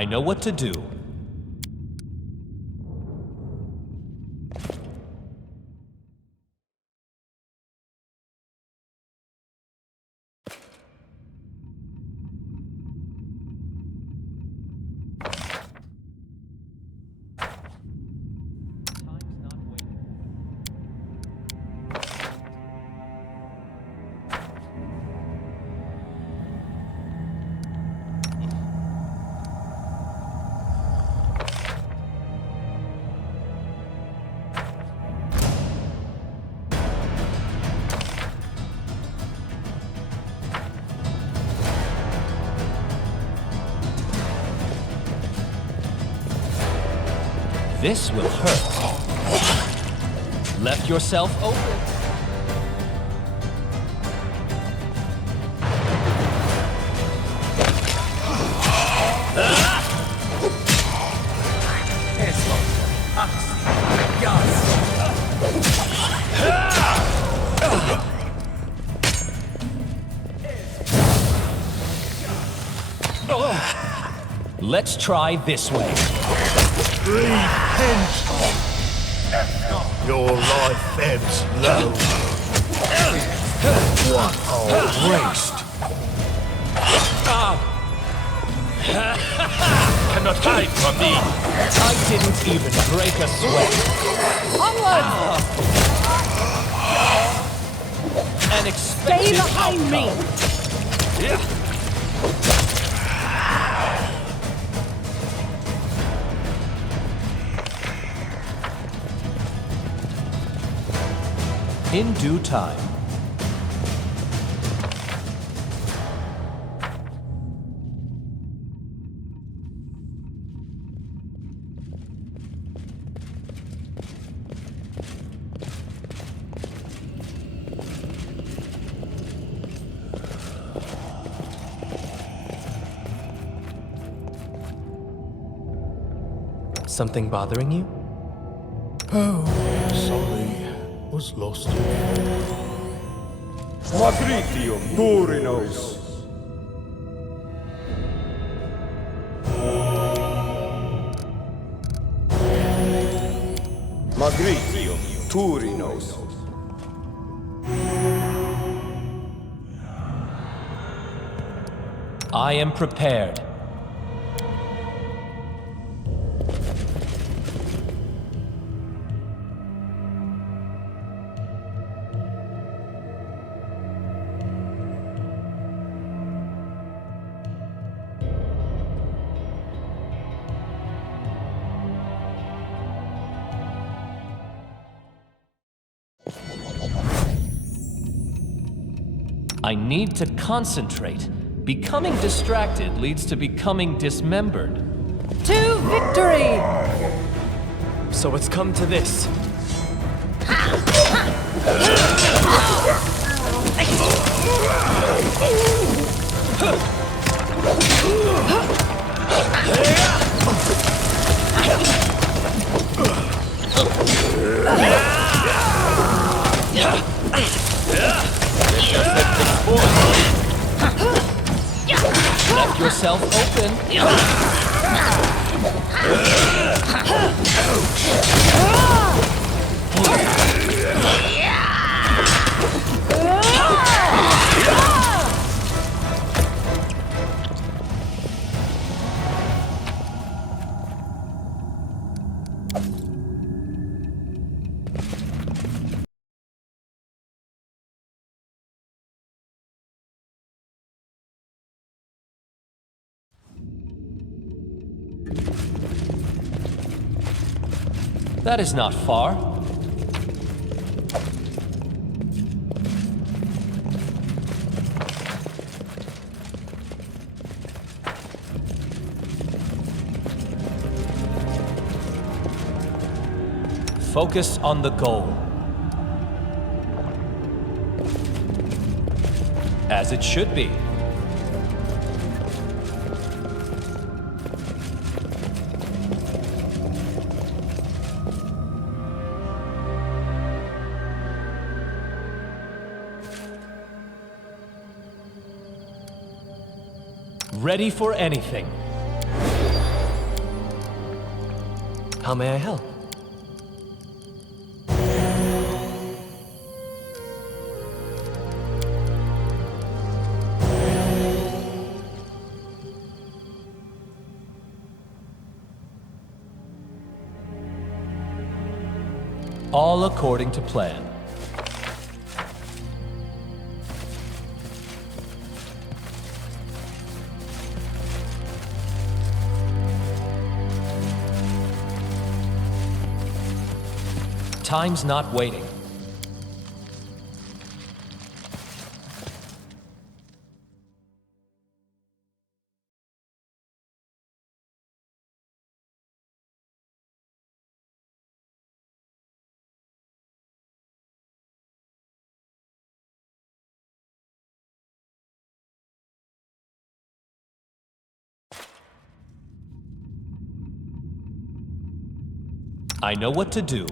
I know what to do. This will hurt. Left yourself open. Let's try this way. Repent! Your life ebbs low. What a waste! Cannot hide from me. I didn't even break a sweat. Onward! An expected Stay behind me! In due time. Something bothering you? Oh, sorry. Was lost. Magritium Turinos. Magritium Turinos. I am prepared. I need to concentrate. Becoming distracted leads to becoming dismembered. To victory! So it's come to this. Left yourself open. That is not far. Focus on the goal. As it should be. Ready for anything. How may I help? All according to plan. Time's not waiting. I know what to do.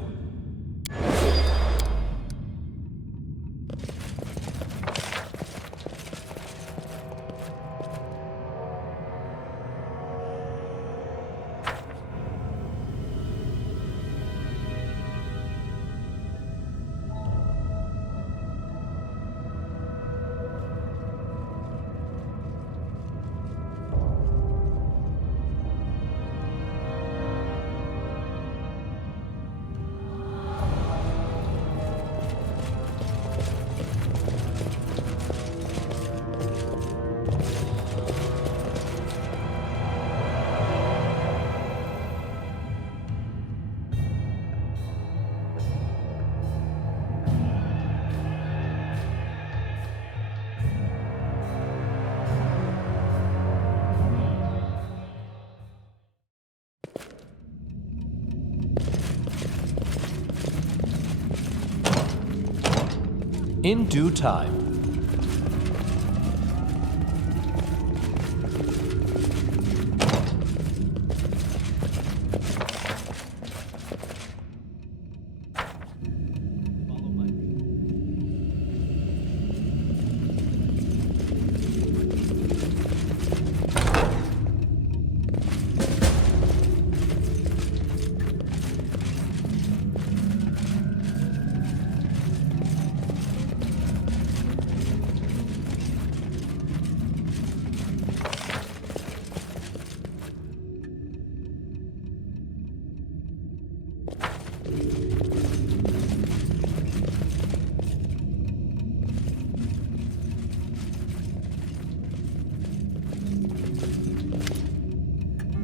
In due time.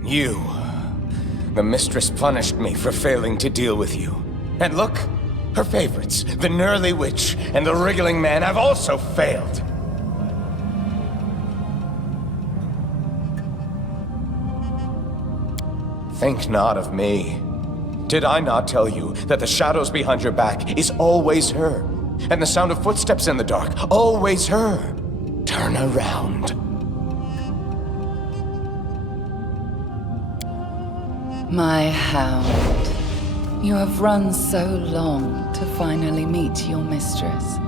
You. The mistress punished me for failing to deal with you. And look, her favorites, the Gnurly Witch and the Wriggling Man, have also failed. Think not of me. Did I not tell you that the shadows behind your back is always her? And the sound of footsteps in the dark, always her? Turn around. My hound, you have run so long to finally meet your mistress.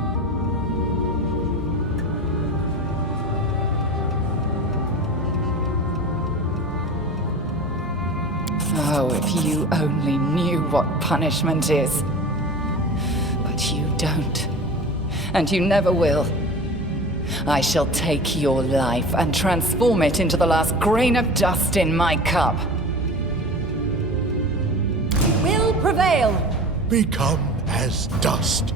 Oh, if you only knew what punishment is. But you don't. And you never will. I shall take your life and transform it into the last grain of dust in my cup. Will prevail. Become as dust.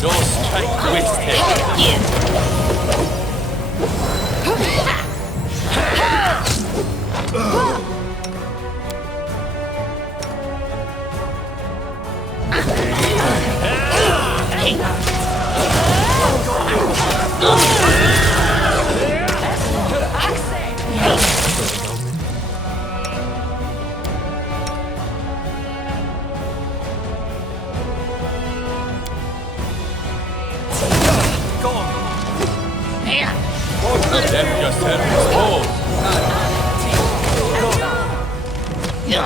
No strike wasted. Let yourself go. Break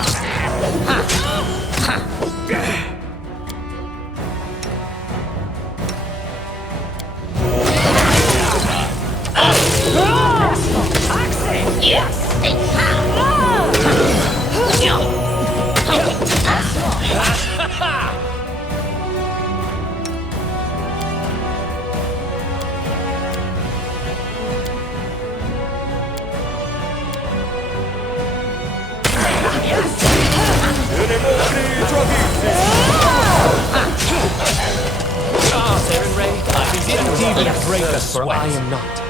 a For I am not.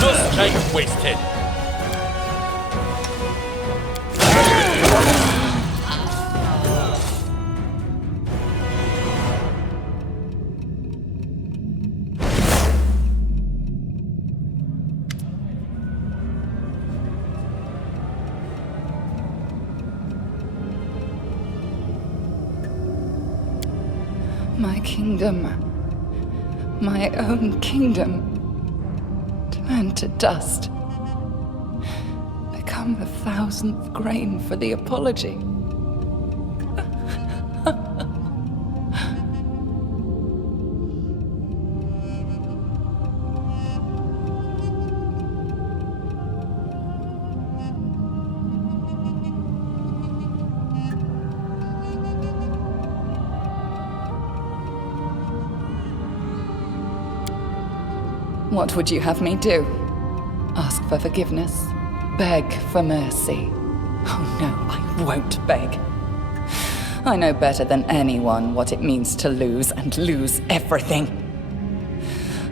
No strength wasted. My kingdom, my own kingdom, turn to dust. Become the 1,000th grain for the apology. What would you have me do? Ask for forgiveness? Beg for mercy? Oh no, I won't beg. I know better than anyone what it means to lose and lose everything.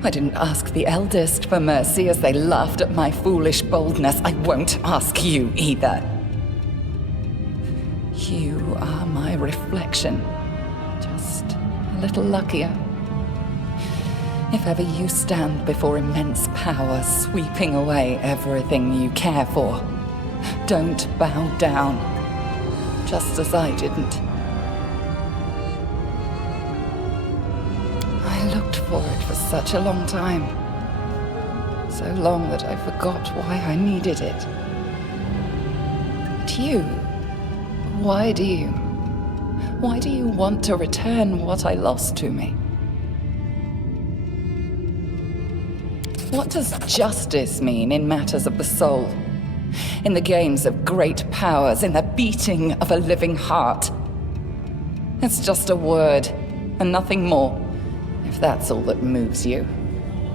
I didn't ask the eldest for mercy as they laughed at my foolish boldness. I won't ask you either. You are my reflection. Just a little luckier. If ever you stand before immense power sweeping away everything you care for, don't bow down, just as I didn't. I looked for it for such a long time. So long that I forgot why I needed it. But you, why do you want to return what I lost to me? What does justice mean in matters of the soul? In the gains of great powers, in the beating of a living heart? It's just a word, and nothing more. If that's all that moves you,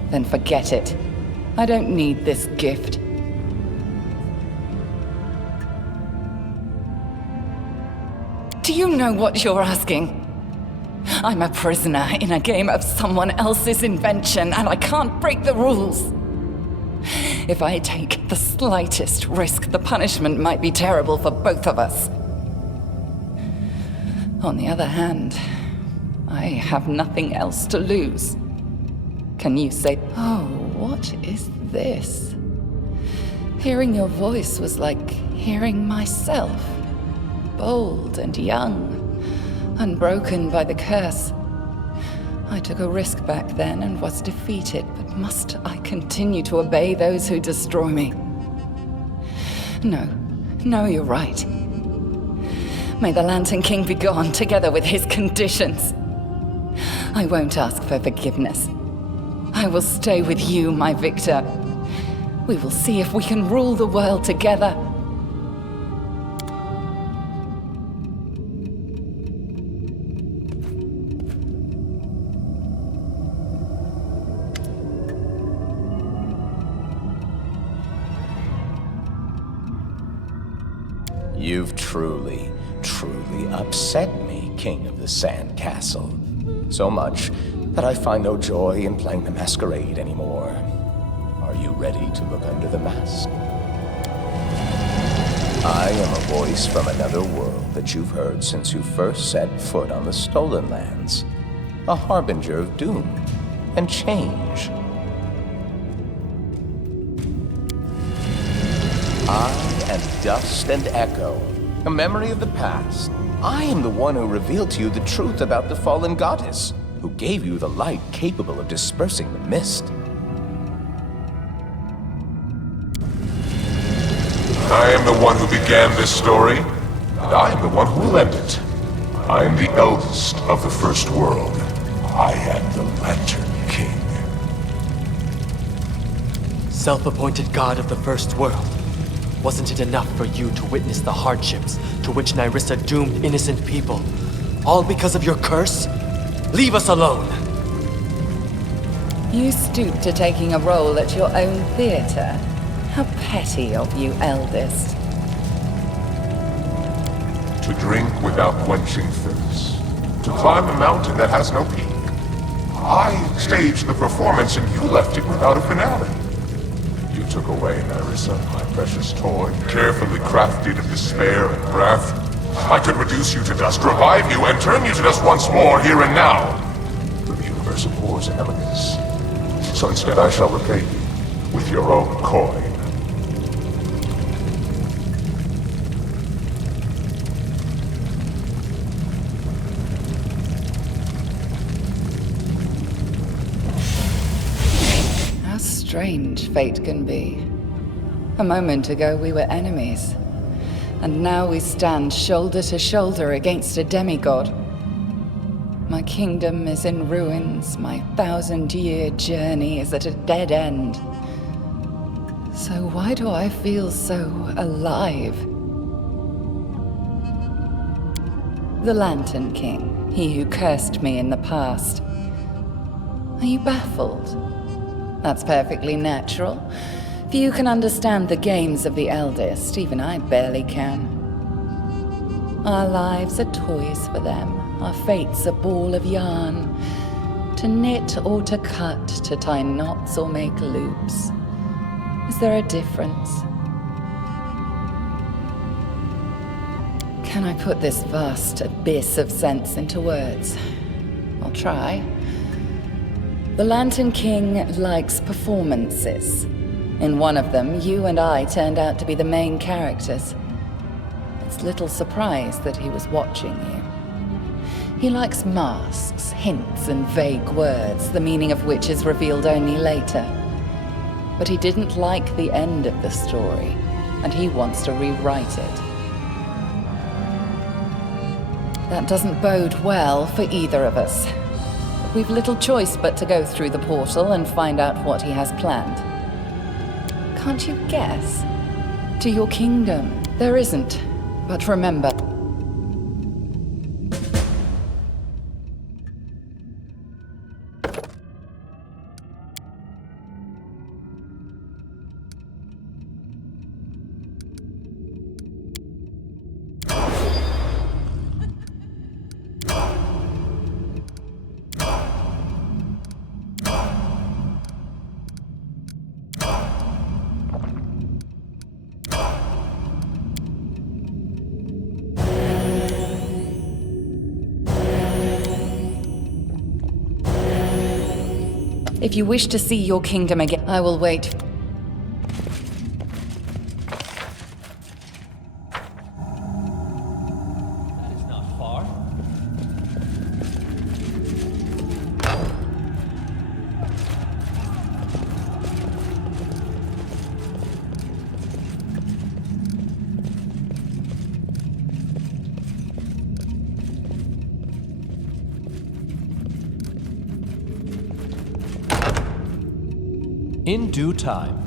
then forget it. I don't need this gift. Do you know what you're asking? I'm a prisoner in a game of someone else's invention, and I can't break the rules. If I take the slightest risk, the punishment might be terrible for both of us. On the other hand, I have nothing else to lose. Can you say, oh, what is this? Hearing your voice was like hearing myself. Bold and young, unbroken by the curse. I took a risk back then and was defeated, but must I continue to obey those who destroy me? No, you're right. May the Lantern King be gone, together with his conditions. I won't ask for forgiveness. I will stay with you, my victor. We will see if we can rule the world together. You've truly upset me, King of the Sand Castle. So much that I find no joy in playing the masquerade anymore. Are you ready to look under the mask? I am a voice from another world that you've heard since you first set foot on the Stolen Lands. A harbinger of doom and change. I am dust and echo, a memory of the past. I am the one who revealed to you the truth about the fallen goddess, who gave you the light capable of dispersing the mist. I am the one who began this story, and I am the one who will end it. I am the eldest of the First World. I am the Lantern King. Self-appointed god of the First World. Wasn't it enough for you to witness the hardships to which Nyrissa doomed innocent people? All because of your curse? Leave us alone! You stoop to taking a role at your own theater? How petty of you, eldest. To drink without quenching thirst. To climb a mountain that has no peak. I staged the performance and you left it without a finale. You took away Nyrissa, my precious toy, carefully crafted of despair and wrath. I could reduce you to dust, revive you, and turn you to dust once more, here and now. But the universe abhors elegance. So instead I shall repay you with your own coin. How strange fate can be. A moment ago we were enemies, and now we stand shoulder to shoulder against a demigod. My kingdom is in ruins, my 1,000-year journey is at a dead end. So why do I feel so alive? The Lantern King, he who cursed me in the past. Are you baffled? That's perfectly natural. Few can understand the games of the eldest, even I barely can. Our lives are toys for them, our fate's a ball of yarn. To knit or to cut, to tie knots or make loops. Is there a difference? Can I put this vast abyss of sense into words? I'll try. The Lantern King likes performances. In one of them, you and I turned out to be the main characters. It's little surprise that he was watching you. He likes masks, hints, and vague words, the meaning of which is revealed only later. But he didn't like the end of the story, and he wants to rewrite it. That doesn't bode well for either of us. We've little choice but to go through the portal and find out what he has planned. Can't you guess? To your kingdom. There isn't. But remember... If you wish to see your kingdom again, I will wait. That is not far. In due time.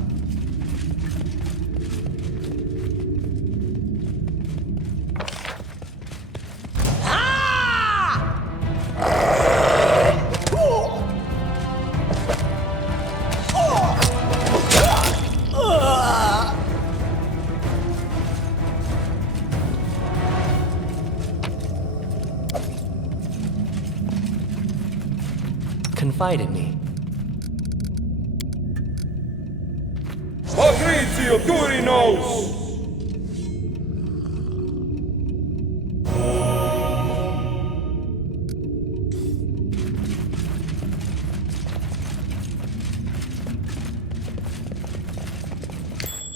confide in me. Patrizio Turinos!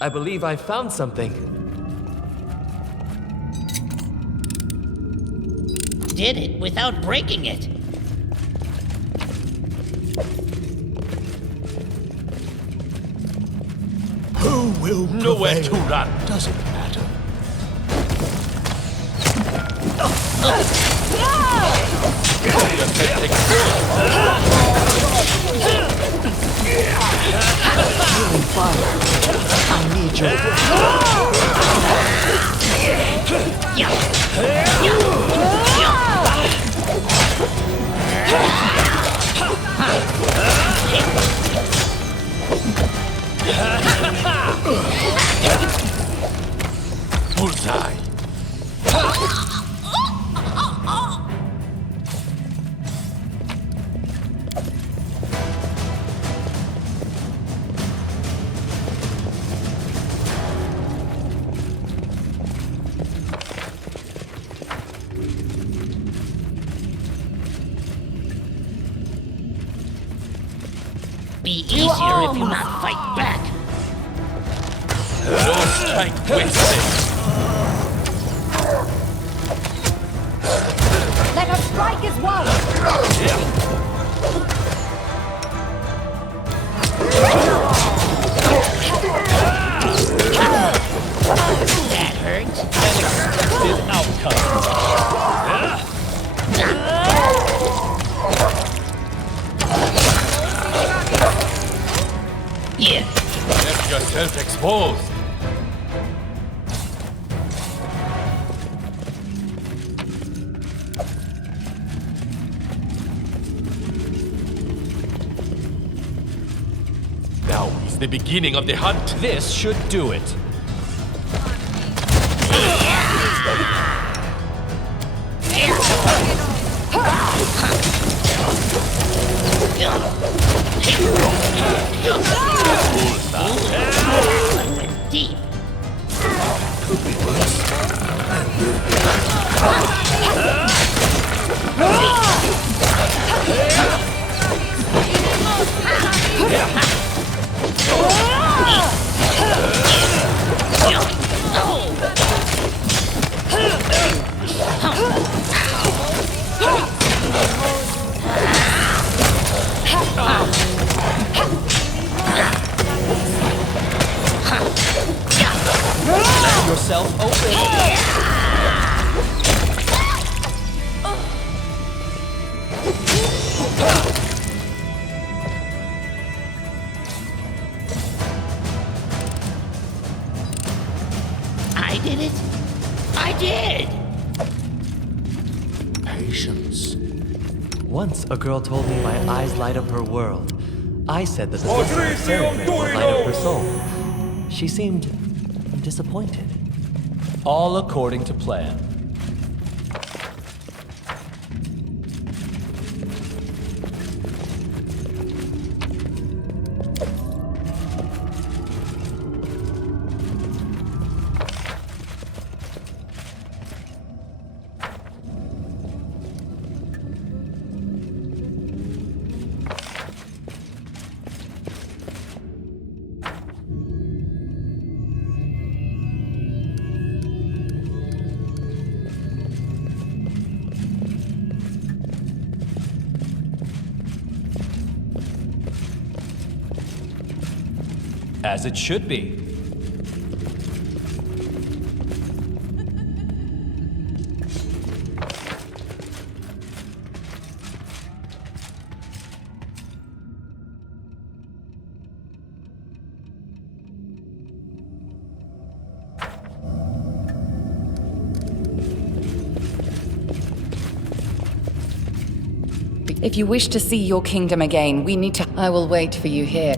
I believe I found something. Did it without breaking it. Who will Nowhere prevail? to run. Doesn't matter. Healing fire. I need your Bullseye. Be easier if you not fight back. No strike wasted. Let us strike as one! That hurts. Unexpected outcome. Yeah. Left yourself exposed. Now is the beginning of the hunt. This should do it. Went deep. Let yourself open. I did it. I did. Patience. Once a girl told me my eyes light up her world. I said that the festival ceremony would light up her soul. She seemed disappointed. All according to plan. As it should be. If you wish to see your kingdom again, we need to... I will wait for you here.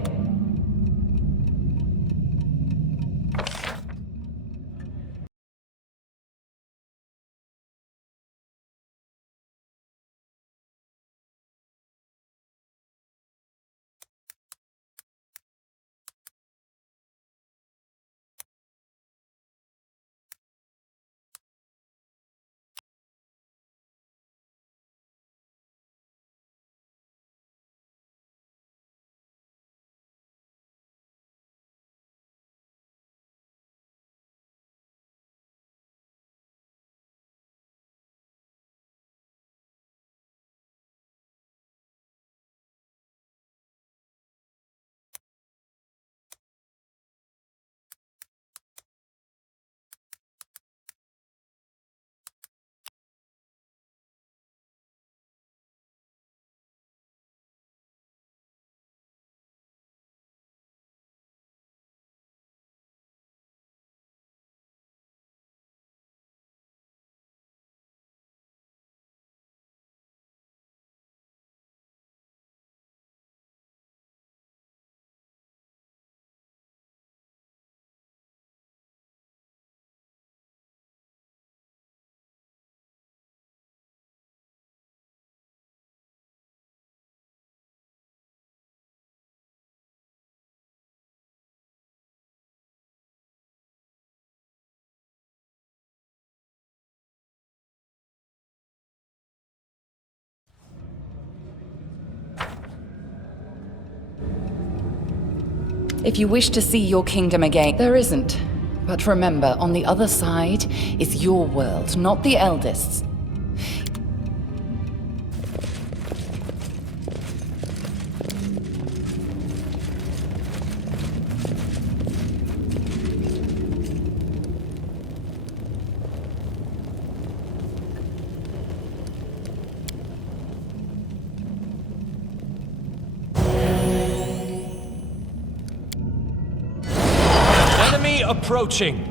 If you wish to see your kingdom again, there isn't. But remember, on the other side is your world, not the eldest's. Enemy approaching.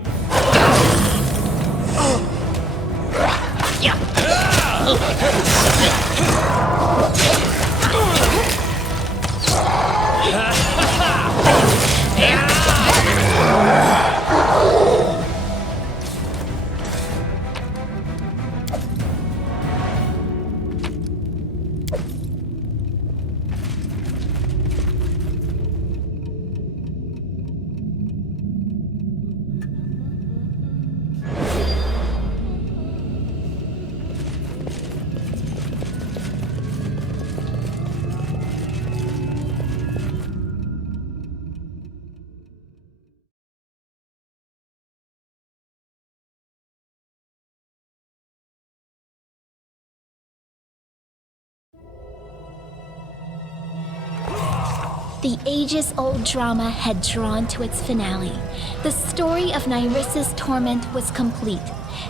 The ages-old drama had drawn to its finale. The story of Nyrissa's torment was complete,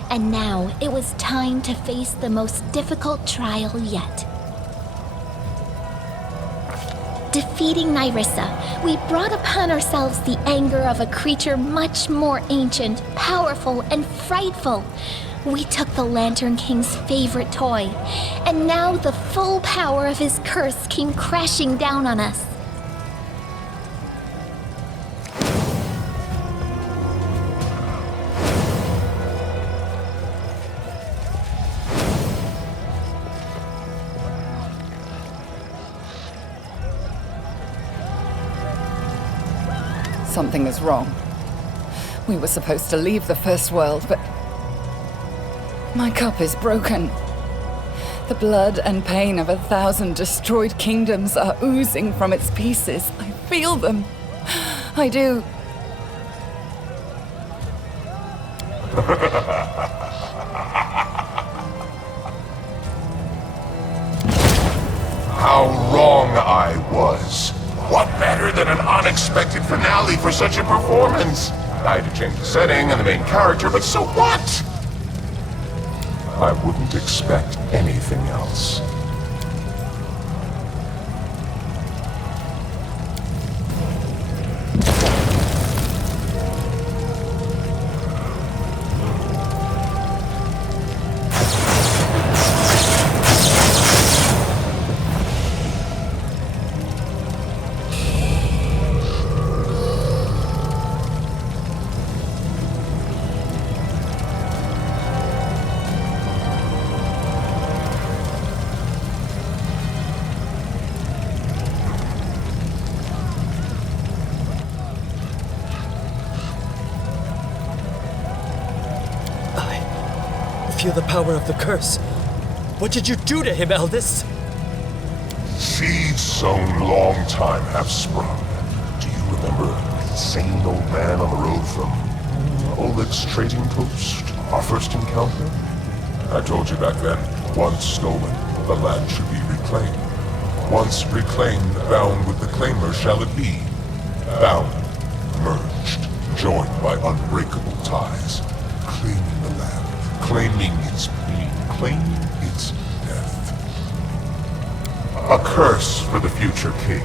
and now it was time to face the most difficult trial yet. Defeating Nyrissa, we brought upon ourselves the anger of a creature much more ancient, powerful, and frightful. We took the Lantern King's favorite toy, and now the full power of his curse came crashing down on us. Something is wrong. We were supposed to leave the First World, but my cup is broken. The blood and pain of 1,000 destroyed kingdoms are oozing from its pieces. I feel them. I do. How wrong I was. What better than an unexpected finale for such a performance? I had to change the setting and the main character, but so what? I wouldn't expect anything else. Feel the power of the curse. What did you do to him, eldest? Seeds sown long time have sprung. Do you remember the insane old man on the road from Oleg's trading post? Our first encounter? I told you back then, once stolen, the land should be reclaimed. Once reclaimed, bound with the claimer shall it be. Bound, merged, joined by unbreakable ties. Claiming the land. Claiming its being, claiming its death. A curse for the future king.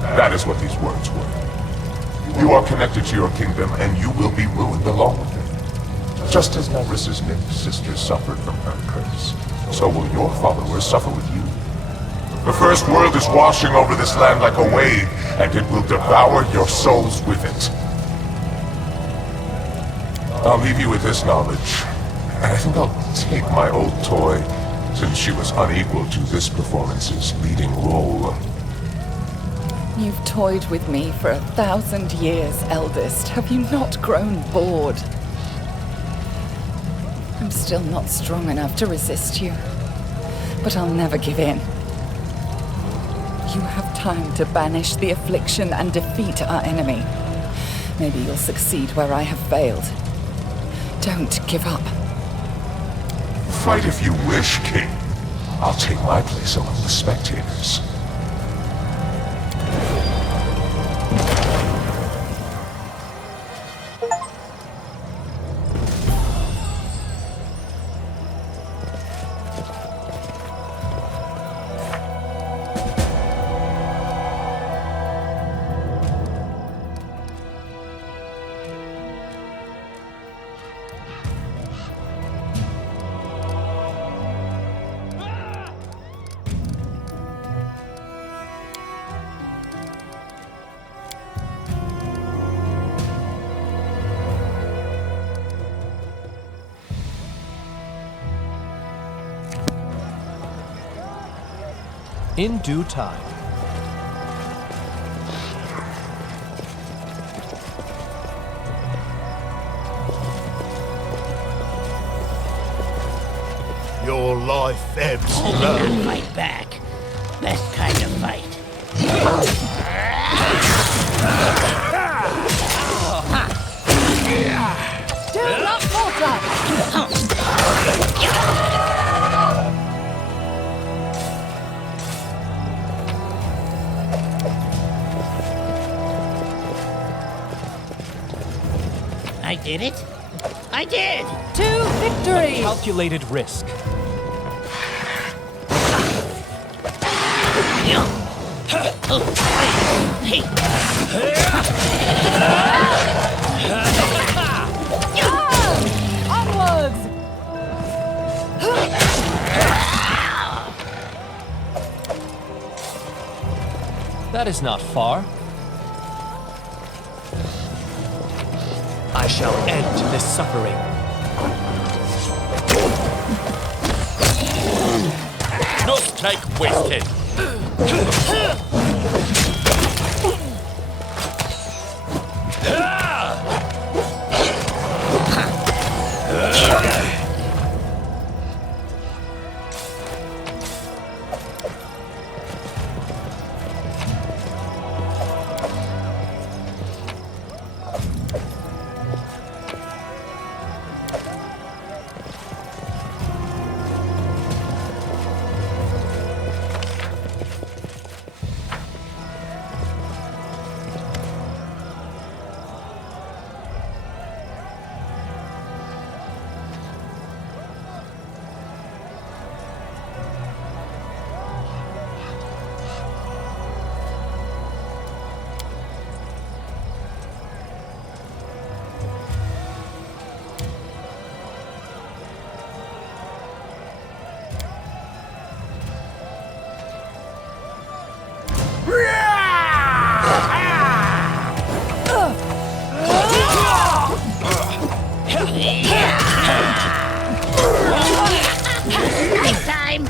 That is what these words were. You are connected to your kingdom, and you will be ruined along with it. Just as Nyrissa's nymph sister suffered from her curse, so will your followers suffer with you. The First World is washing over this land like a wave, and it will devour your souls with it. I'll leave you with this knowledge. And I think I'll take my old toy, since she was unequal to this performance's leading role. You've toyed with me for 1,000 years, eldest. Have you not grown bored? I'm still not strong enough to resist you, but I'll never give in. You have time to banish the affliction and defeat our enemy. Maybe you'll succeed where I have failed. Don't give up. Fight if you wish, King. I'll take my place among the spectators. In due time. Your life ebbs Not low. fight back. Best kind of fight. Do not falter! I did it. I did! To victory! Calculated risk. Onwards! That is not far. I shall end this suffering. No strike wasted. Next time!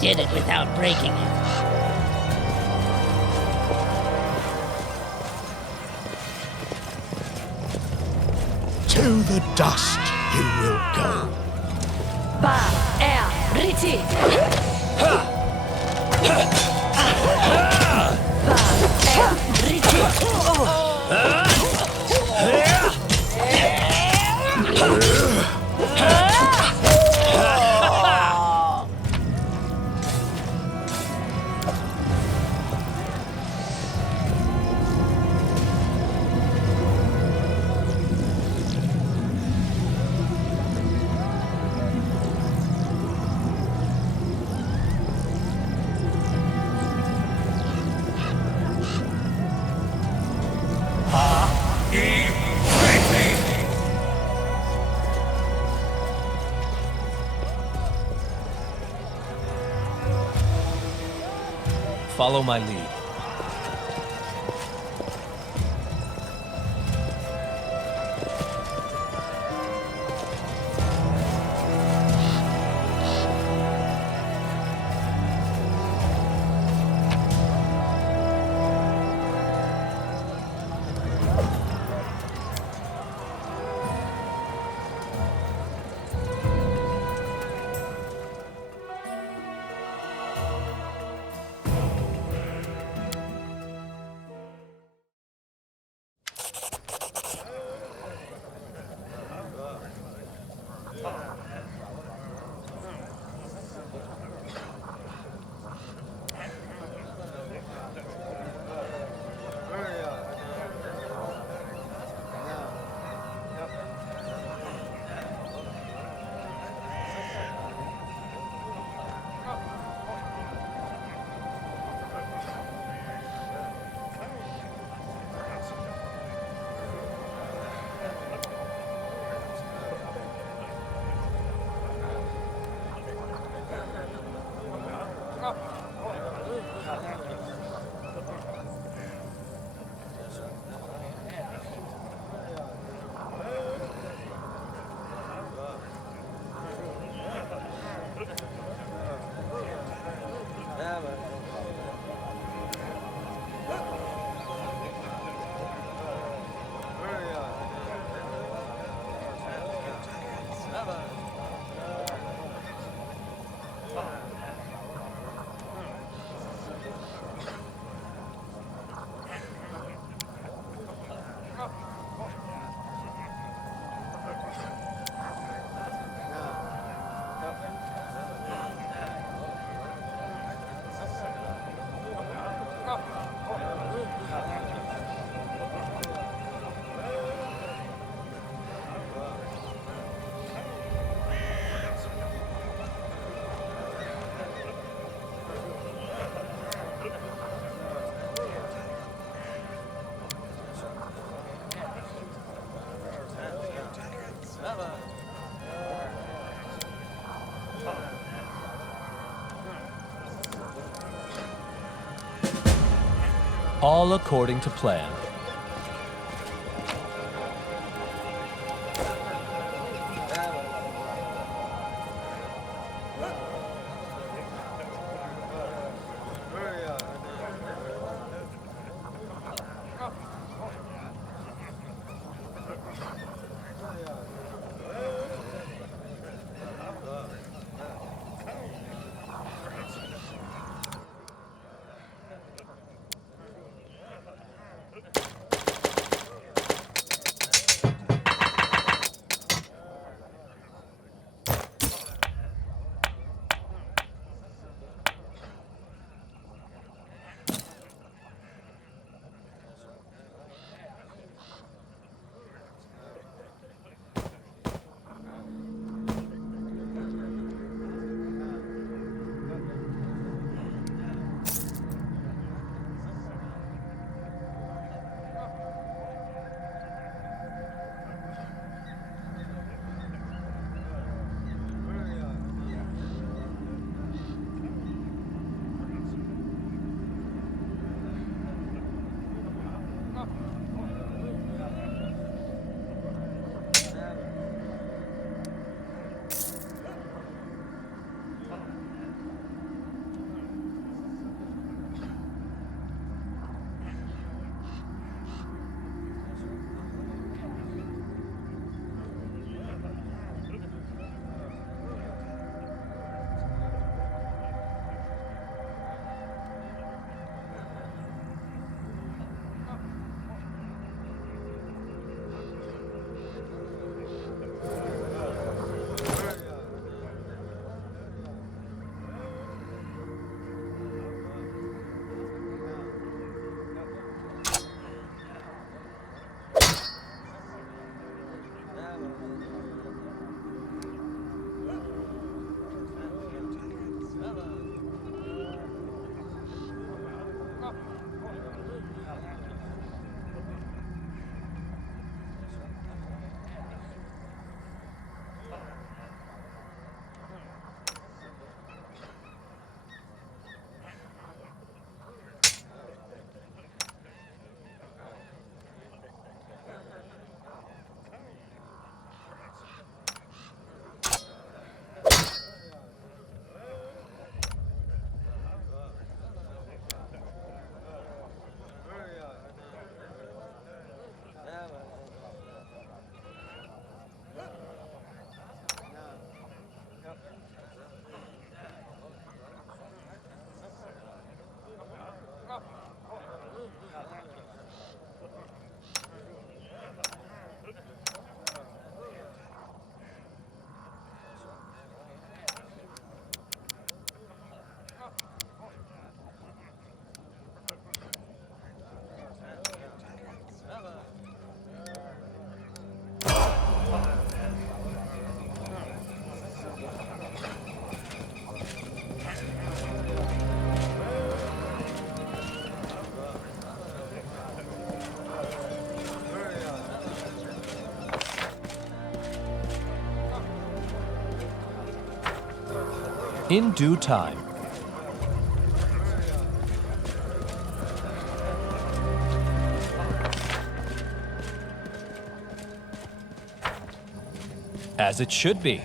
Did it without breaking it. To the dust you will go. Follow my lead. all according to plan. In due time. As it should be.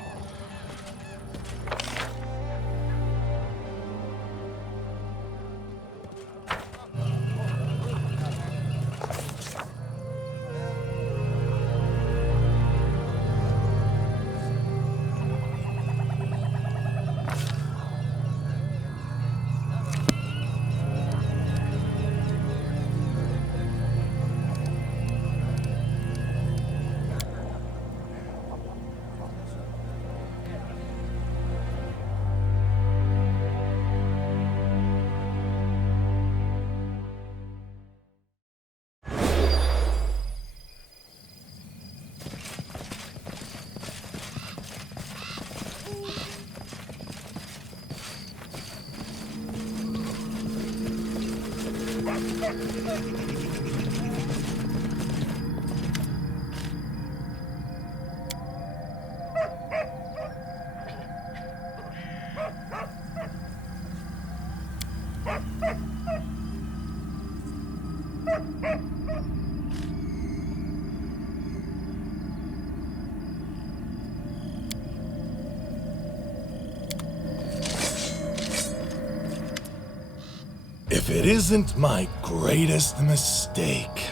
it isn't my greatest mistake.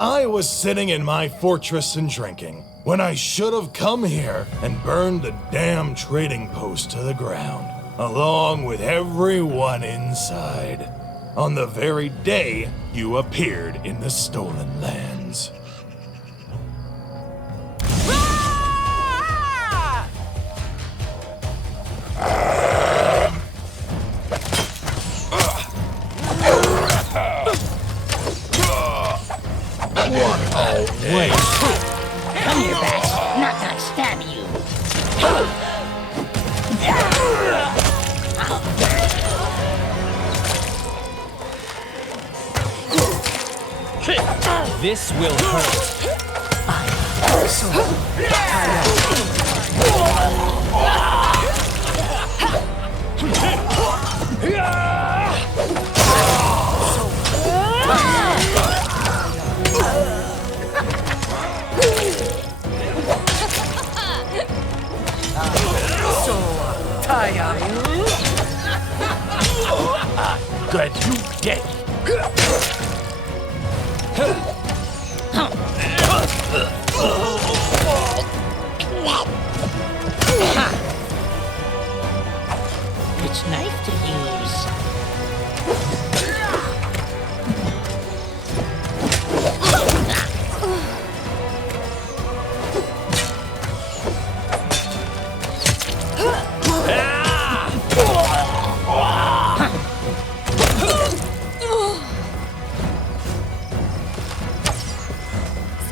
I was sitting in my fortress and drinking, when I should have come here and burned the damn trading post to the ground, along with everyone inside, on the very day you appeared in the Stolen Lands. Wait. Come here, Bat. Not stab you. This will hurt. Glad you dead. Which knife to use?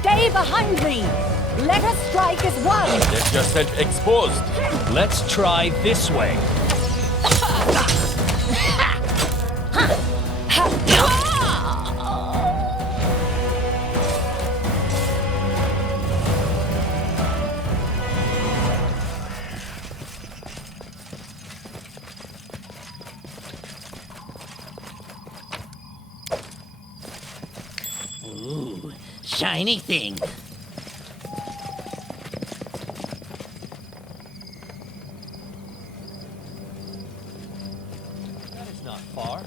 Stay behind me! Let us strike as one! Get yourself exposed. Let's try this way. Ooh, shiny thing. That is not far.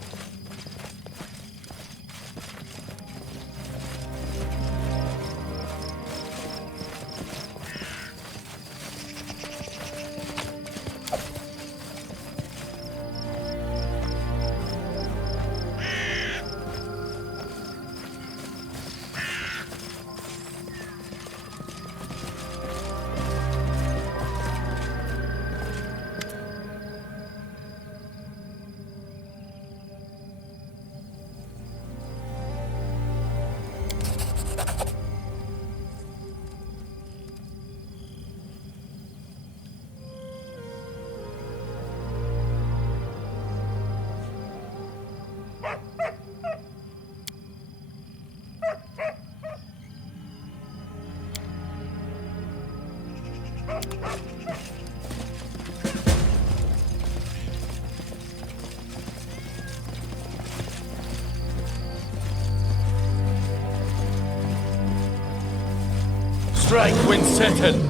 Strike when settled.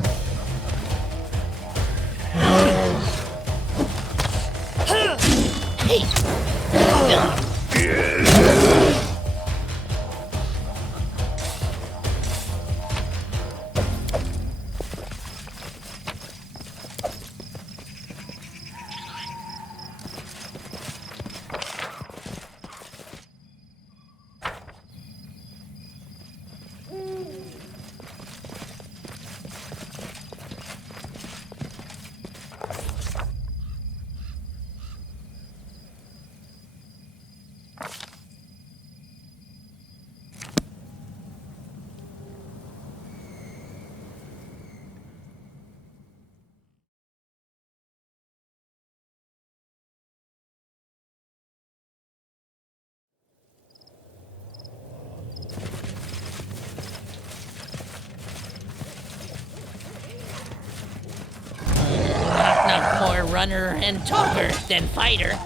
Not more runner and talker than fighter.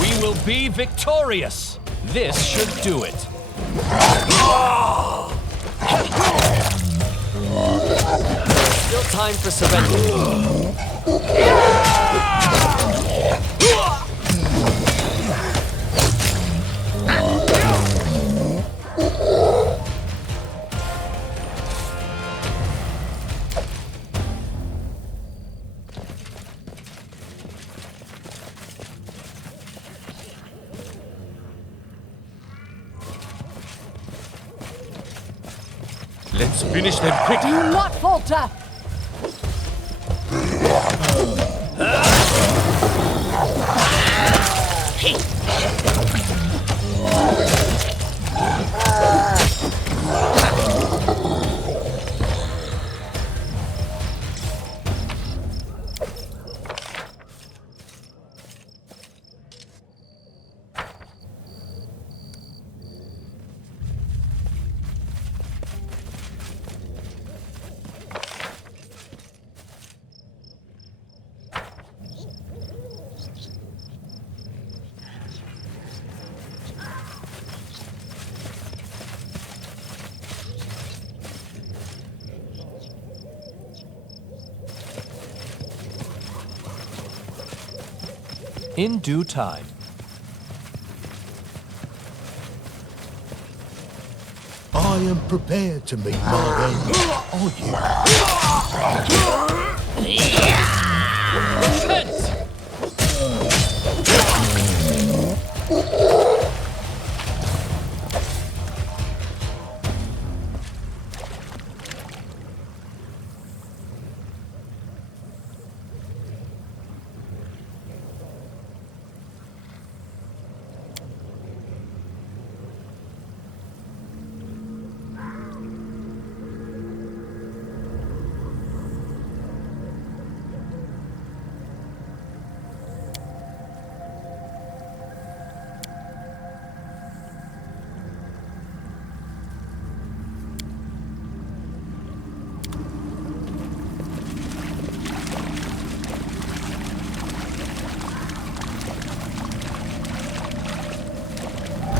We will be victorious. This should do it. Still time for surrender. Let's finish them quick. Do not falter! In due time. I am prepared to meet my end. Are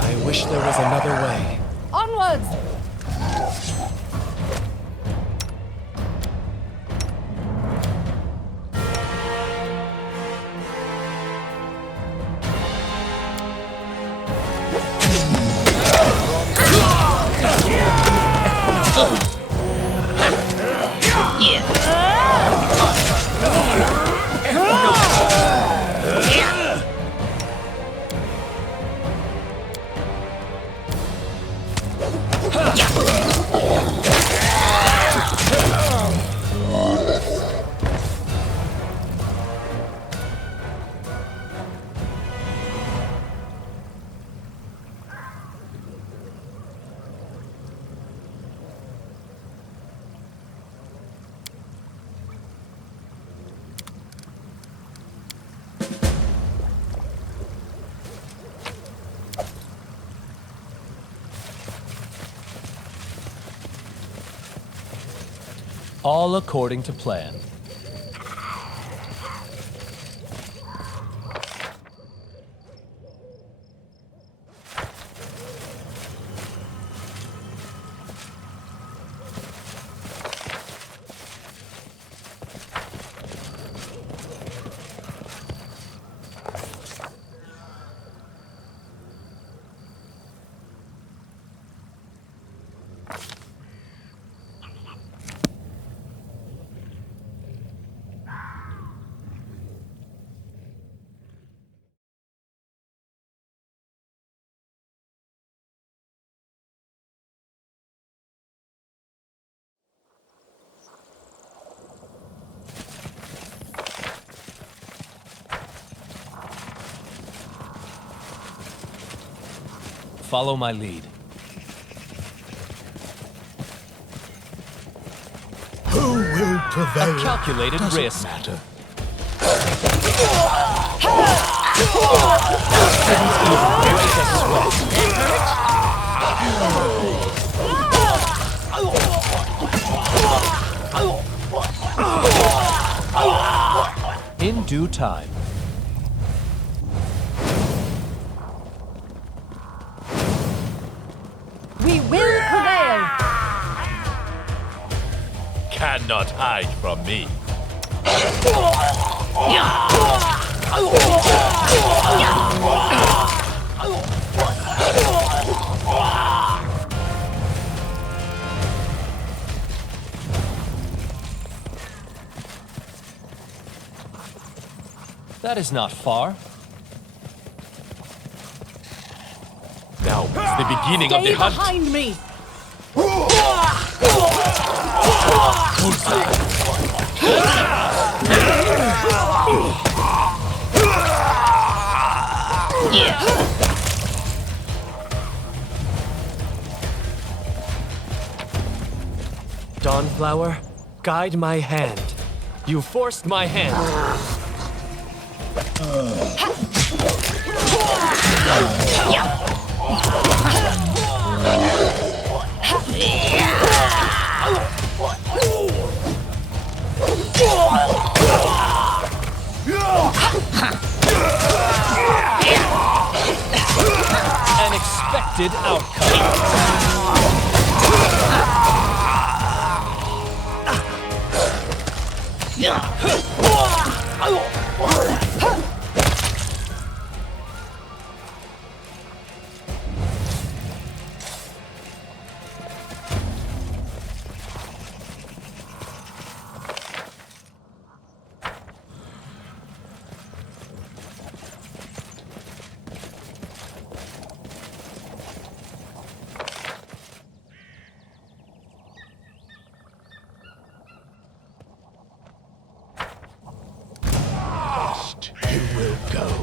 I wish there was another way. Onwards! All according to plan. Follow my lead. Who will prevail? A calculated Doesn't risk. matter. In due time. We will prevail! cannot hide from me. That is not far. Now is the beginning of Stay the hunt. behind me! Dawnflower, guide my hand. You forced my hand. An expected outcome.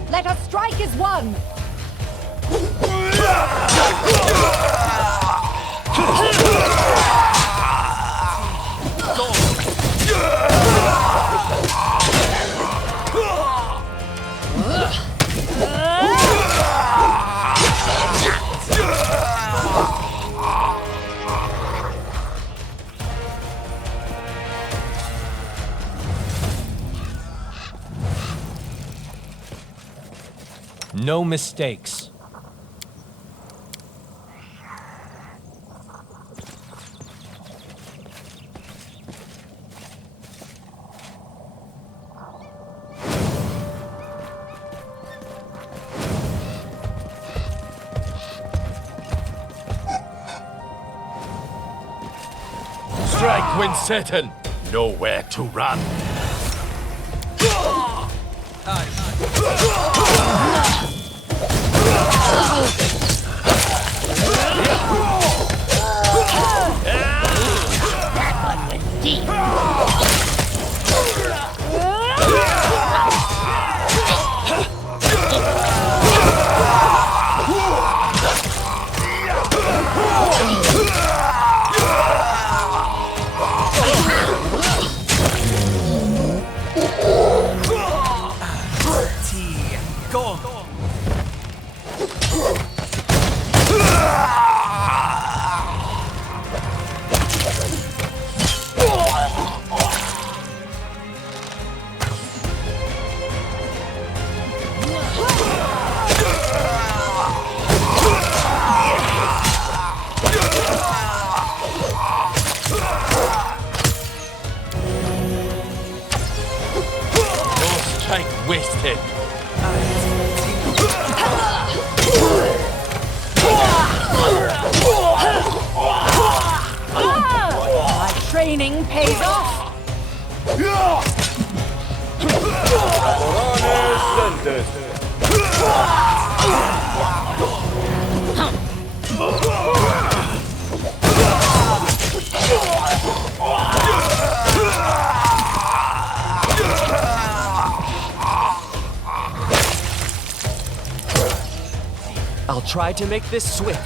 Let us strike as one! No mistakes. Strike when certain. Nowhere to run. Wasted. My training pays off! I'll try to make this swift.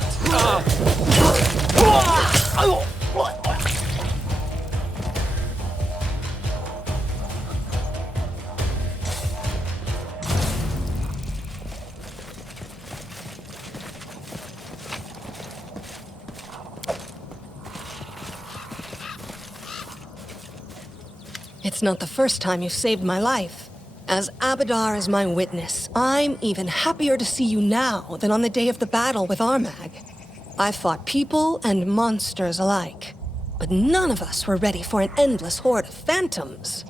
It's not the first time you've saved my life. As Abadar is my witness, I'm even happier to see you now than on the day of the battle with Armag. I fought people and monsters alike. but none of us were ready for an endless horde of phantoms.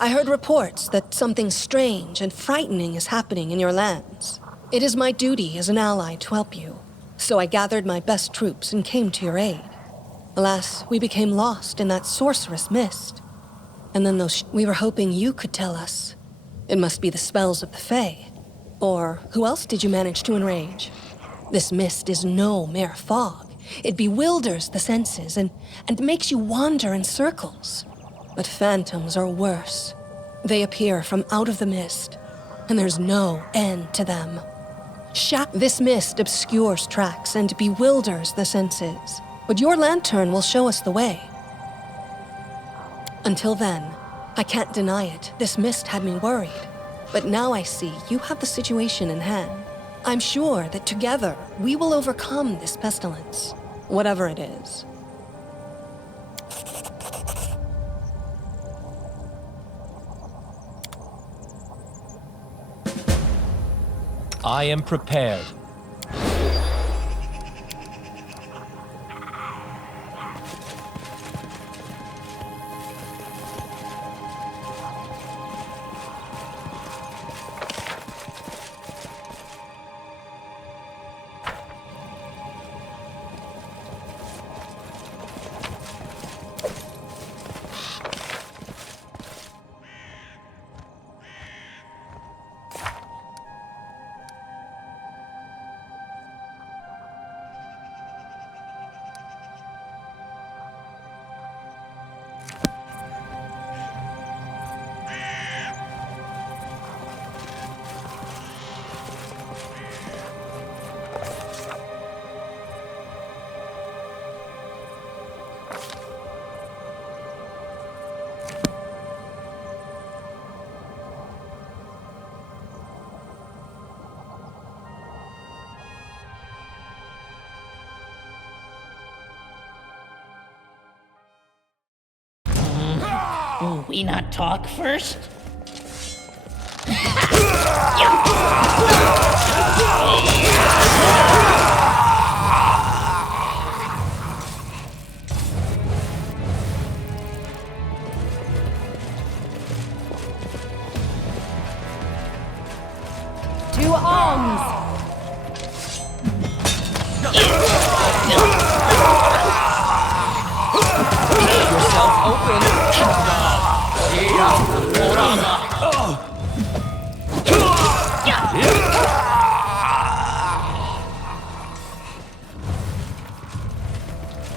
I heard reports that something strange and frightening is happening in your lands. It is my duty as an ally to help you, so I gathered my best troops and came to your aid. Alas, we became lost in that sorcerous mist. And then we were hoping you could tell us. It must be the spells of the Fae. Or who else did you manage to enrage? This mist is no mere fog. It bewilders the senses and makes you wander in circles. But phantoms are worse. They appear from out of the mist, and there's no end to them. This mist obscures tracks and bewilders the senses, but your lantern will show us the way. Until then, I can't deny it. This mist had me worried. But now I see you have the situation in hand. I'm sure that together we will overcome this pestilence, whatever it is. I am prepared. Will we not talk first? To arms! Make yourself open.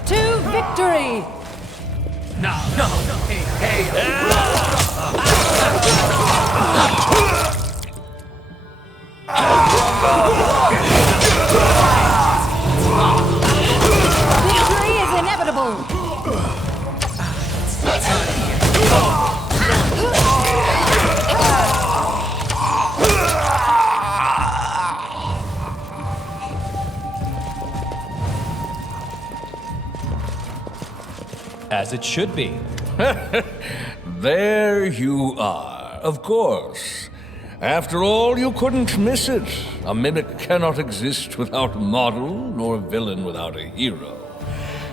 To victory! No, hey. Victory is inevitable! As it should be. There you are, of course. After all, you couldn't miss it. A mimic cannot exist without a model, nor a villain without a hero.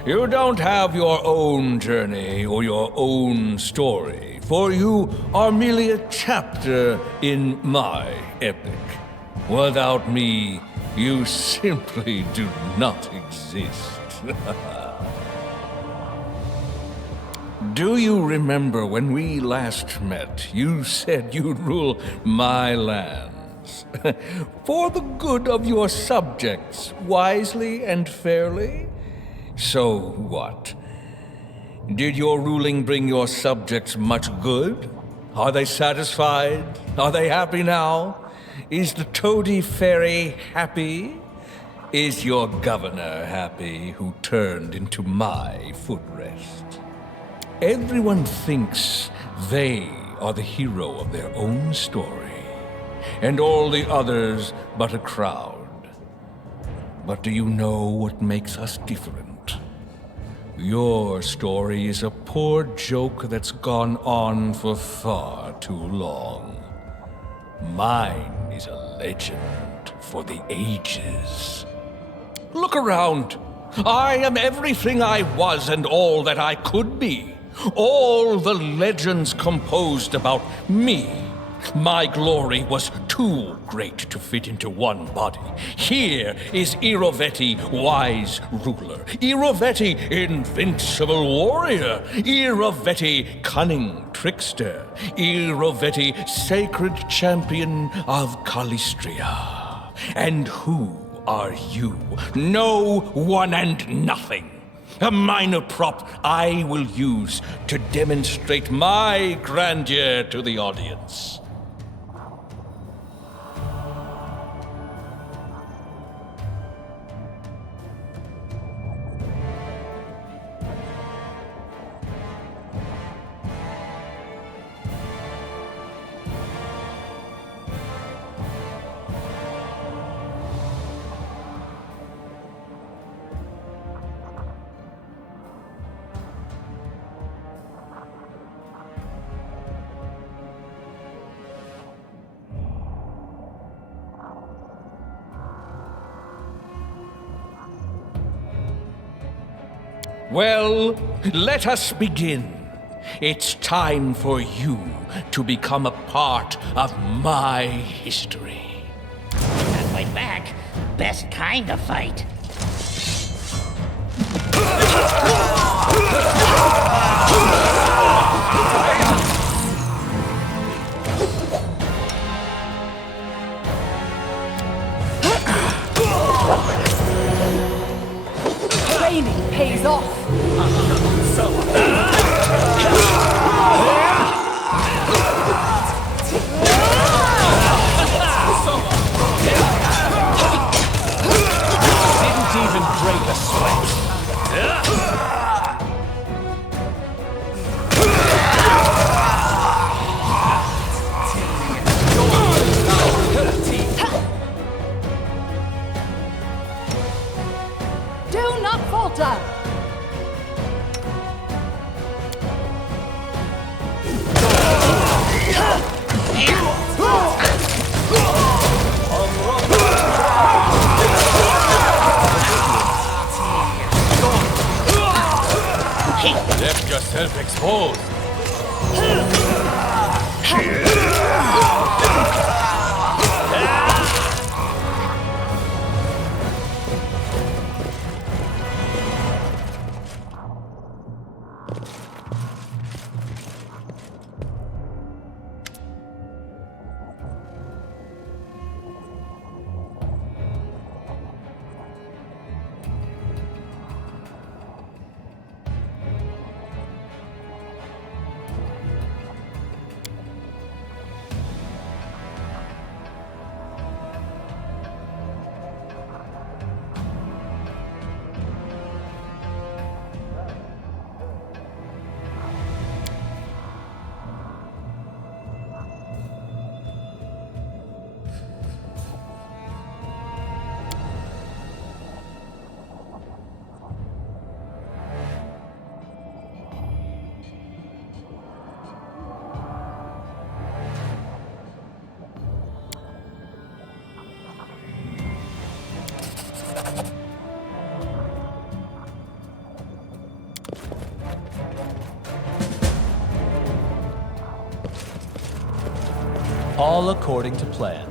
You don't have your own journey or your own story, for you are merely a chapter in my epic. Without me, you simply do not exist. Do you remember when we last met, you said you'd rule my lands? For the good of your subjects, wisely and fairly? So what? Did your ruling bring your subjects much good? Are they satisfied? Are they happy now? Is the toady fairy happy? Is your governor happy who turned into my footrest? Everyone thinks they are the hero of their own story, and all the others but a crowd. But do you know what makes us different? Your story is a poor joke that's gone on for far too long. Mine is a legend for the ages. Look around. I am everything I was and all that I could be. All the legends composed about me. My glory was too great to fit into one body. Here is Irovetti, wise ruler. Irovetti, invincible warrior. Irovetti, cunning trickster. Irovetti, sacred champion of Calistria. And who are you? No one and nothing. A minor prop I will use to demonstrate my grandeur to the audience. Well, let us begin. It's time for you to become a part of my history. Not fight back. Best kind of fight. Training pays off. Didn't even break a sweat. Do not falter. Left yourself exposed. All according to plan.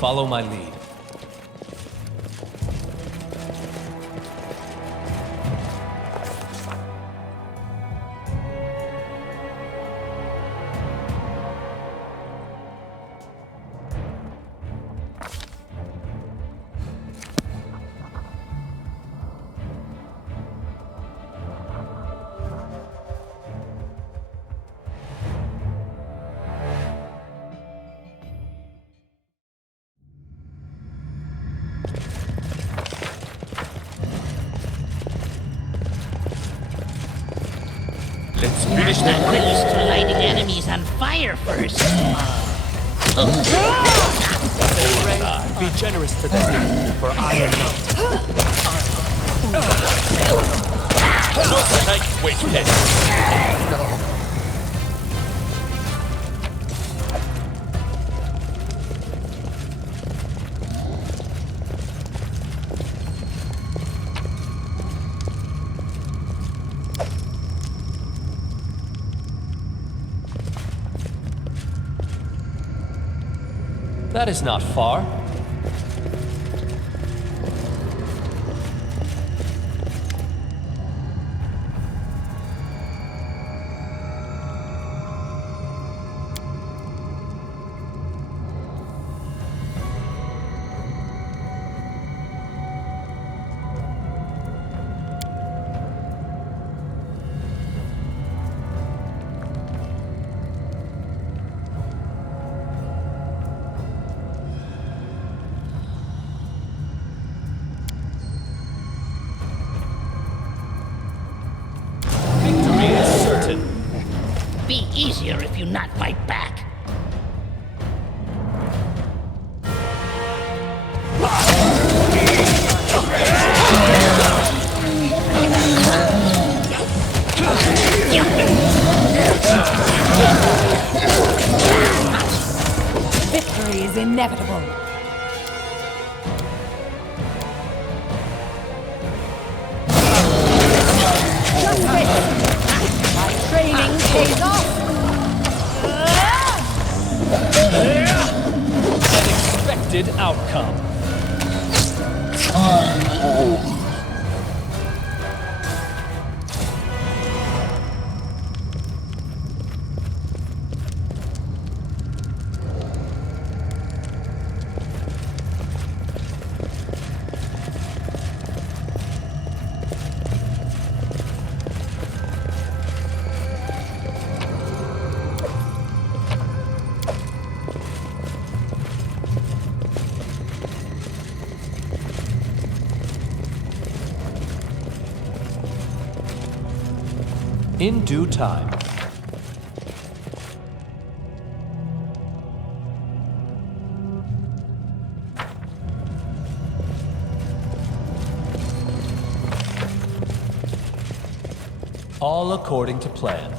Follow my lead. finish them. I'm used to lighting enemies on fire first. Be generous to them, for I am not. Take wasted. That is not far. Be easier if you not fight back. Victory is inevitable. Training pays off! An expected outcome. In due time. All according to plan.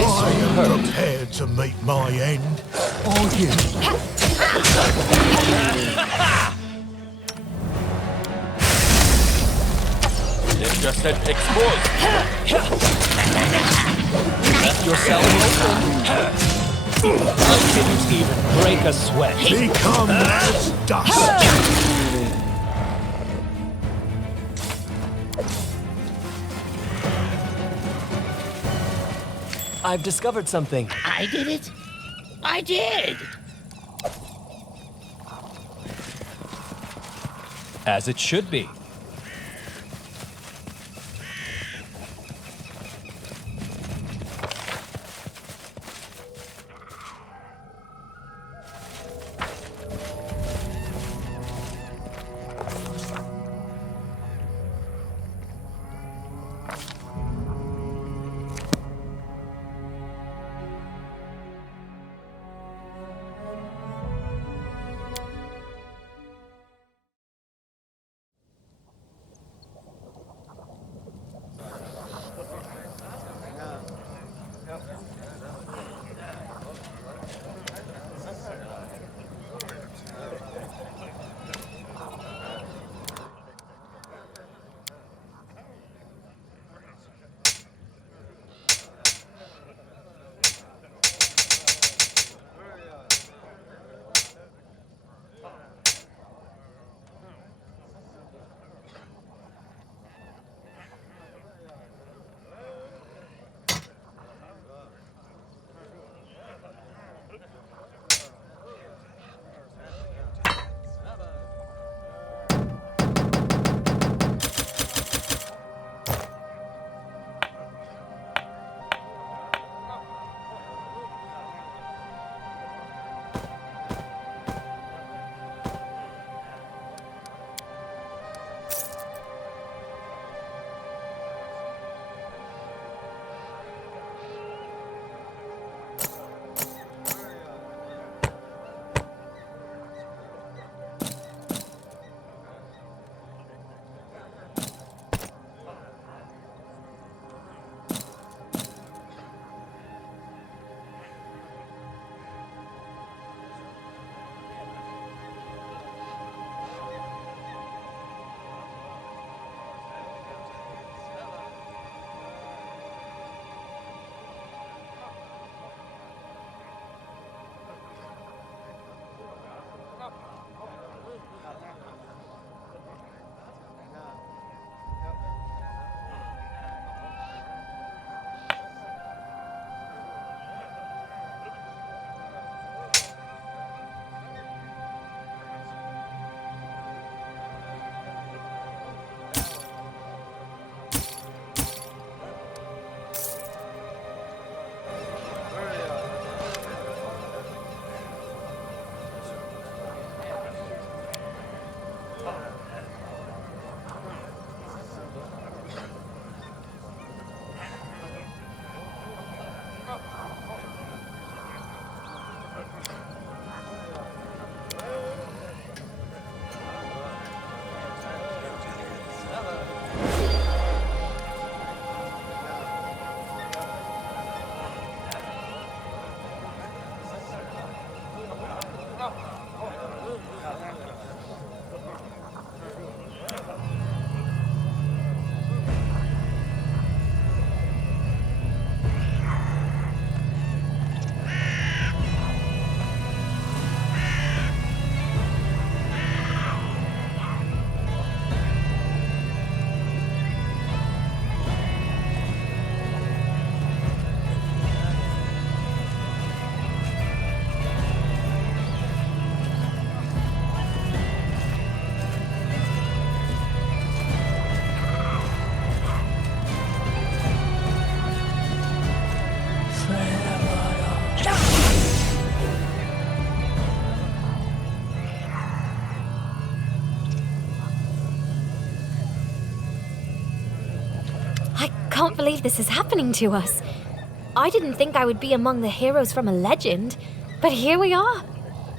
I am prepared to meet my end. Are you? They've just said exposed. Left yourself open. I didn't even break a sweat. Become as dust. I've discovered something. I did it? I did! As it should be. can't believe this is happening to us. I didn't think I would be among the heroes from a legend, but here we are.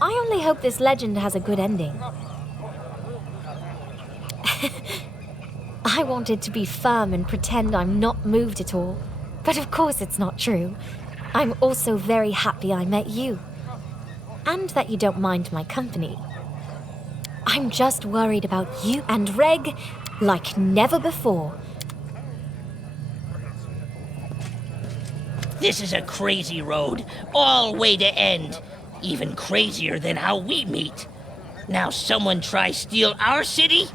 I only hope this legend has a good ending. I wanted to be firm and pretend I'm not moved at all, but of course it's not true. I'm also very happy I met you, and that you don't mind my company. I'm just worried about you and Reg like never before. This is a crazy road, all way to end. Even crazier than how we meet. Now someone try steal our city?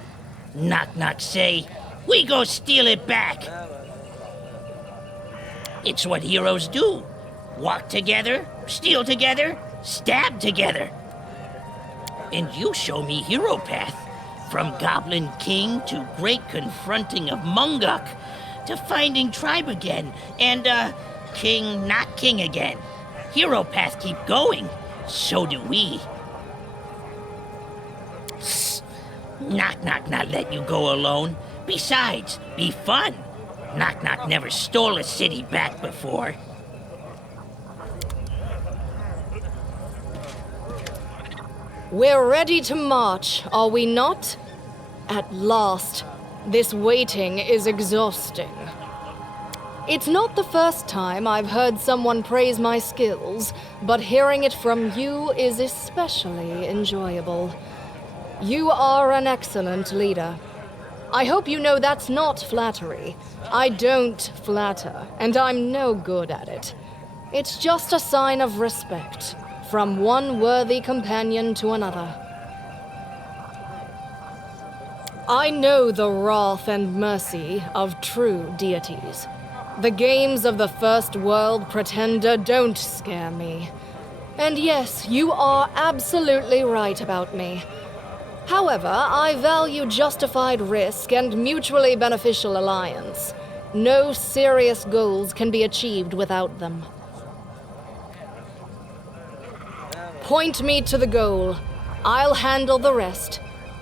Knock knock say, we go steal it back. It's what heroes do. Walk together, steal together, stab together. And you show me hero path. From Goblin King to great confronting of Munguk, to finding tribe again, and king not king again. Hero path keep going. So do we. Knock Knock not let you go alone. Besides, be fun. Knock Knock never stole a city back before. We're ready to march, are we not? At last. This waiting is exhausting. It's not the first time I've heard someone praise my skills, but hearing it from you is especially enjoyable. You are an excellent leader. I hope you know that's not flattery. I don't flatter, and I'm no good at it. It's just a sign of respect, from one worthy companion to another. I know the wrath and mercy of true deities. The games of the First World Pretender don't scare me. And yes, you are absolutely right about me. However, I value justified risk and mutually beneficial alliance. No serious goals can be achieved without them. Point me to the goal. I'll handle the rest,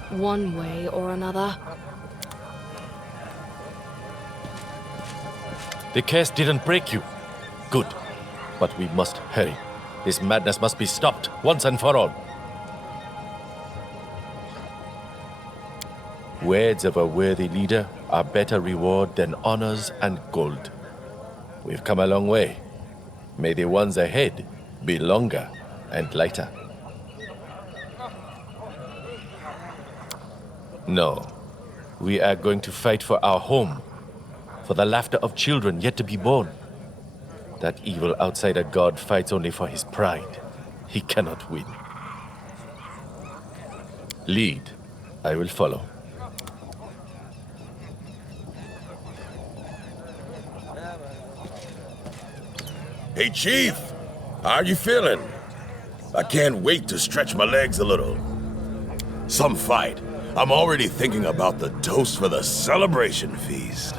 one way or another. The case didn't break you. Good. But we must hurry. This madness must be stopped once and for all. Words of a worthy leader are better reward than honors and gold. We've come a long way. May the ones ahead be longer and lighter. No. We are going to fight for our home. For the laughter of children yet to be born. That evil outsider god fights only for his pride. He cannot win. Lead. I will follow. Hey, Chief. How are you feeling? I can't wait to stretch my legs a little. Some fight. I'm already thinking about the toast for the celebration feast.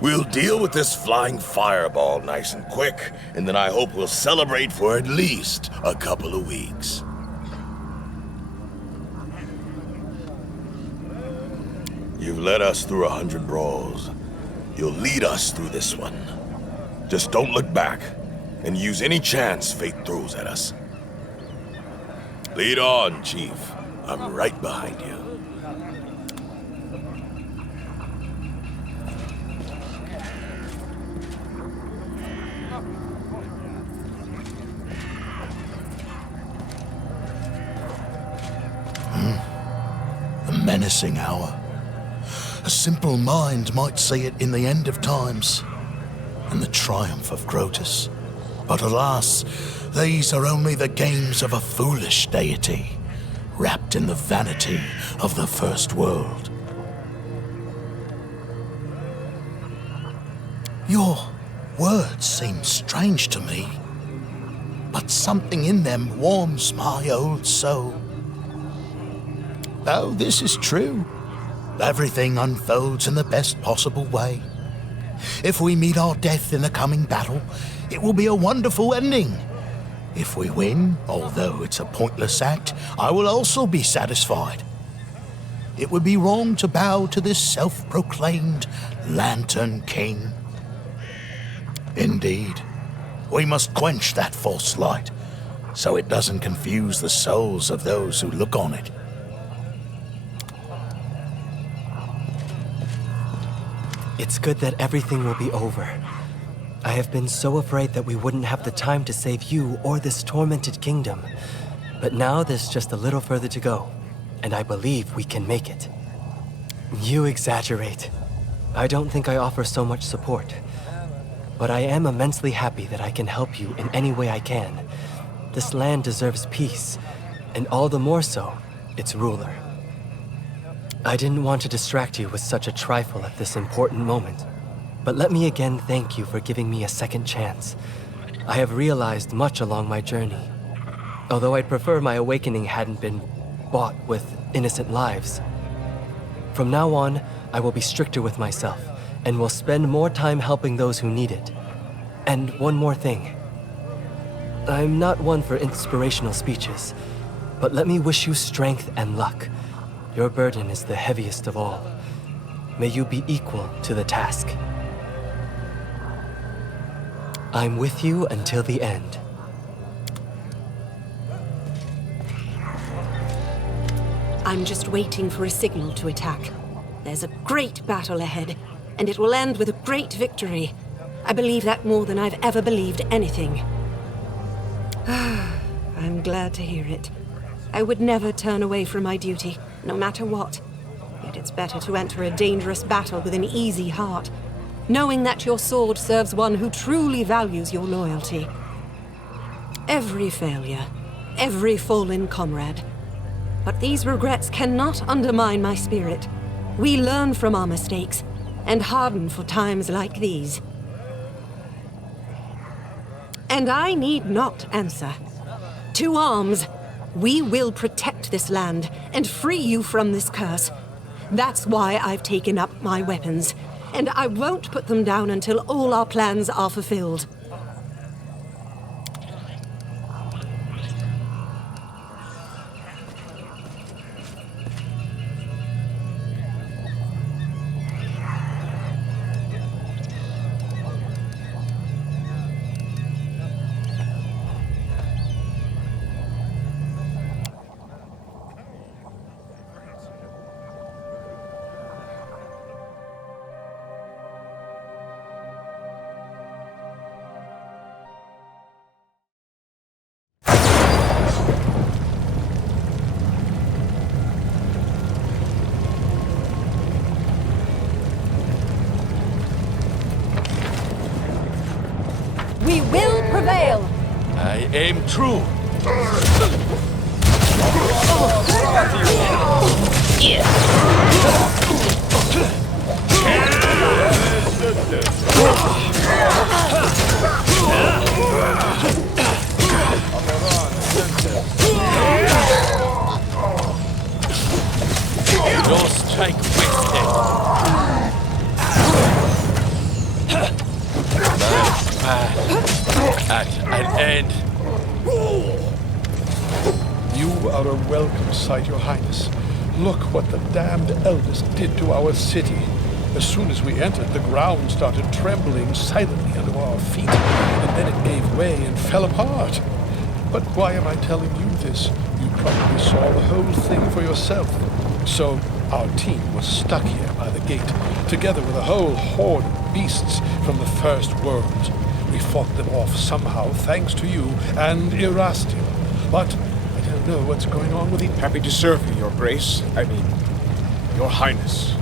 We'll deal with this flying fireball nice and quick, and then I hope we'll celebrate for at least a couple of weeks. You've led us through 100 brawls. You'll lead us through this one. Just don't look back, and use any chance fate throws at us. Lead on, Chief. I'm right behind you. The menacing hour. A simple mind might see it in the end of times, and the triumph of Grotus. But alas, these are only the games of a foolish deity, wrapped in the vanity of the First World. Your words seem strange to me, but something in them warms my old soul. Oh, this is true. Everything unfolds in the best possible way. If we meet our death in the coming battle, it will be a wonderful ending. If we win, although it's a pointless act, I will also be satisfied. it would be wrong to bow to this self-proclaimed Lantern King. Indeed, we must quench that false light, so it doesn't confuse the souls of those who look on it. It's good that everything will be over. I have been so afraid that we wouldn't have the time to save you or this tormented kingdom. But now there's just a little further to go, and I believe we can make it. You exaggerate. I don't think I offer so much support. But I am immensely happy that I can help you in any way I can. This land deserves peace, and all the more so, its ruler. I didn't want to distract you with such a trifle at this important moment, but let me again thank you for giving me a second chance. I have realized much along my journey, although I'd prefer my awakening hadn't been bought with innocent lives. From now on, I will be stricter with myself, and will spend more time helping those who need it. And one more thing. I'm not one for inspirational speeches, but let me wish you strength and luck. Your burden is the heaviest of all. May you be equal to the task. I'm with you until the end. I'm just waiting for a signal to attack. There's a great battle ahead, and it will end with a great victory. I believe that more than I've ever believed anything. I'm glad to hear it. I would never turn away from my duty, no matter what. Yet it's better to enter a dangerous battle with an easy heart, knowing that your sword serves one who truly values your loyalty. Every failure, every fallen comrade. But these regrets cannot undermine my spirit. We learn from our mistakes and harden for times like these. And I need not answer. To arms! We will protect this land and free you from this curse. That's why I've taken up my weapons, and I won't put them down until all our plans are fulfilled. We will prevail! I aim true. No strike wasted. At an end. You are a welcome sight, Your Highness. Look what the damned Elvis did to our city. As soon as we entered, the ground started trembling silently under our feet, and then it gave way and fell apart. But why am I telling you this? You probably saw the whole thing for yourself. So, our team was stuck here by the gate, together with a whole horde of beasts from the First World. We fought them off somehow, thanks to you and Erastil. But I don't know what's going on with the... Happy to serve you, Your Grace. I mean, Your Highness.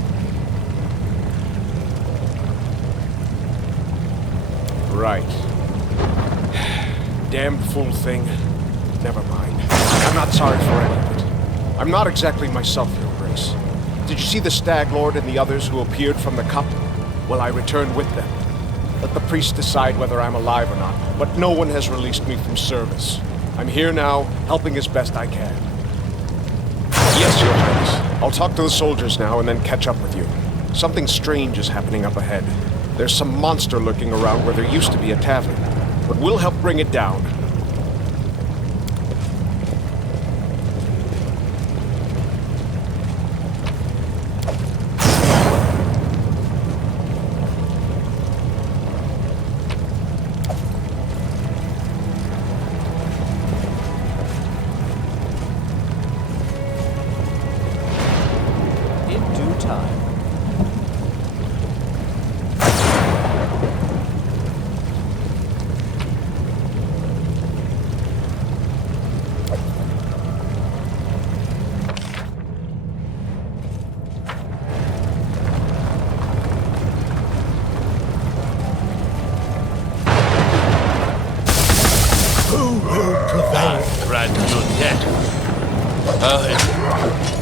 Right. Damned fool thing. Never mind. I'm not sorry for any of it. I'm not exactly myself, Your Grace. Did you see the Stag Lord and the others who appeared from the cup? Well, I returned with them. Let the priest decide whether I'm alive or not, but no one has released me from service. I'm here now, helping as best I can. Yes, Your Highness. I'll talk to the soldiers now and then catch up with you. Something strange is happening up ahead. There's some monster lurking around where there used to be a tavern, but we'll help bring it down.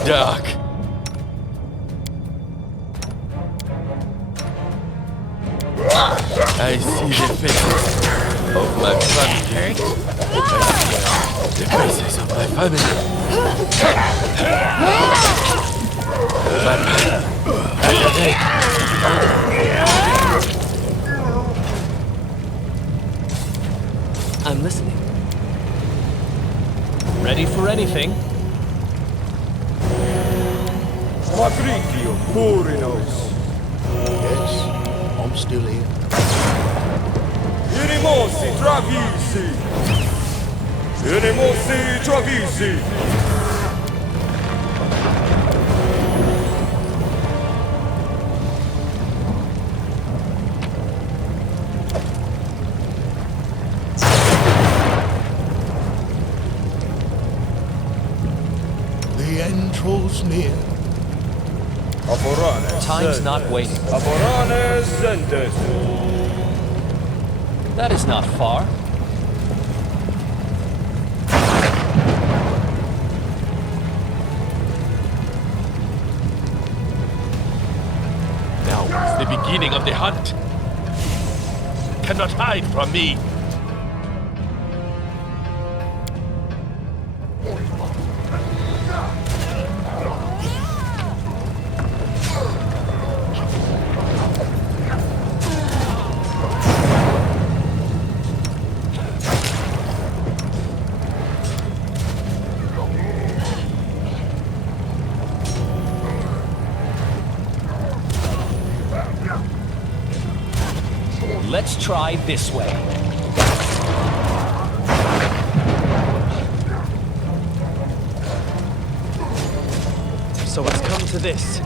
Dark. I see the faces of my family. The faces of my family. I'm listening. Ready for anything? Smakrikio Purinos. Yes, I'm still here. Irimosi Travisi. Irimosi Travisi. The end draws near. Time's not waiting. That is not far. Now is the beginning of the hunt. Cannot hide from me. Let's try this way. So it's come to this.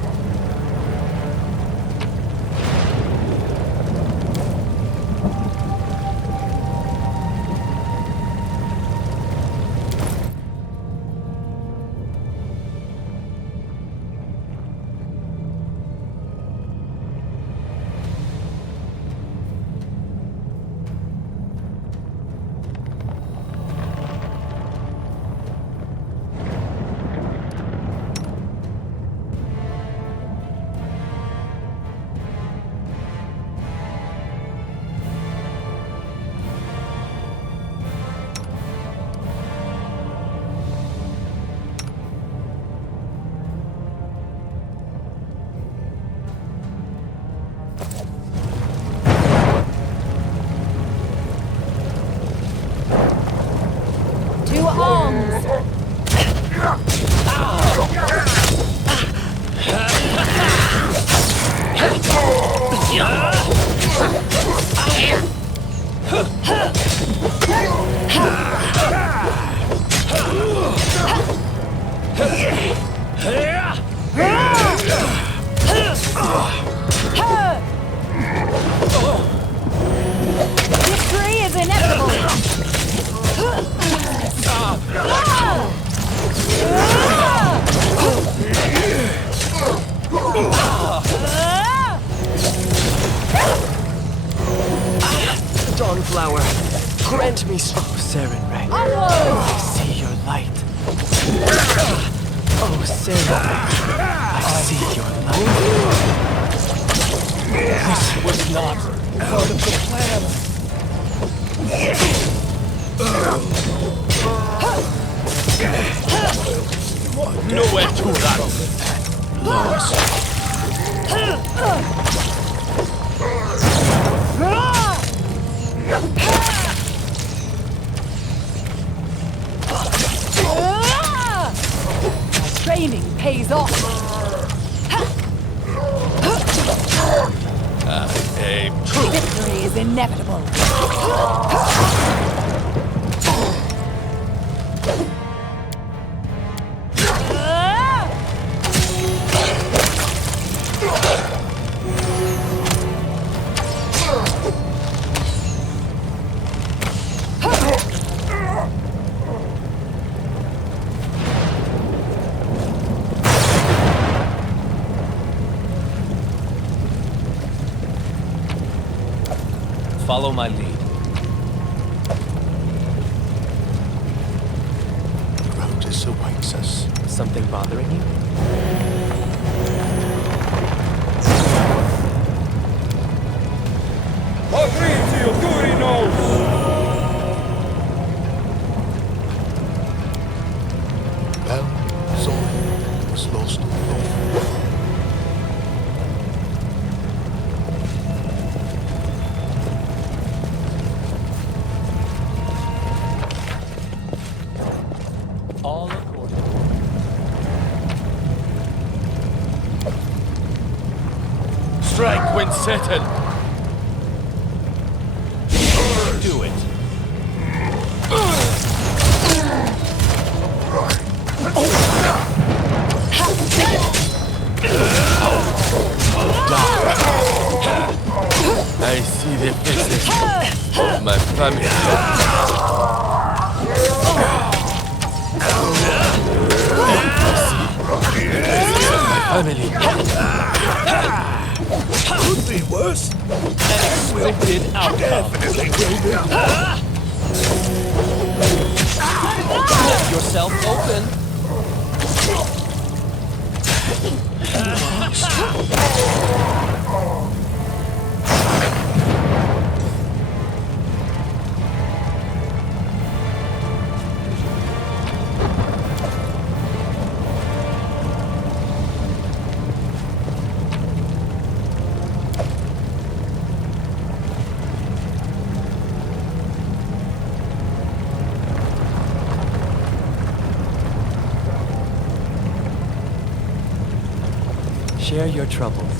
To arms! Victory is inevitable! Dawnflower, grant me so, Sarenrae. I see your light. Oh, Sarenrae, I see your light. This was not part of the plan. Nowhere to run. Lost. My training pays off. Aim true. Victory is inevitable. Follow my lead. The road is voice awaits us. Something bothering you? Bell, Zoe was lost in thought. All according. Strike when certain. Do it. I see the faces of my family. Could be worse. Unexpected outcome. Definitely will be. Let yourself open. Share your troubles.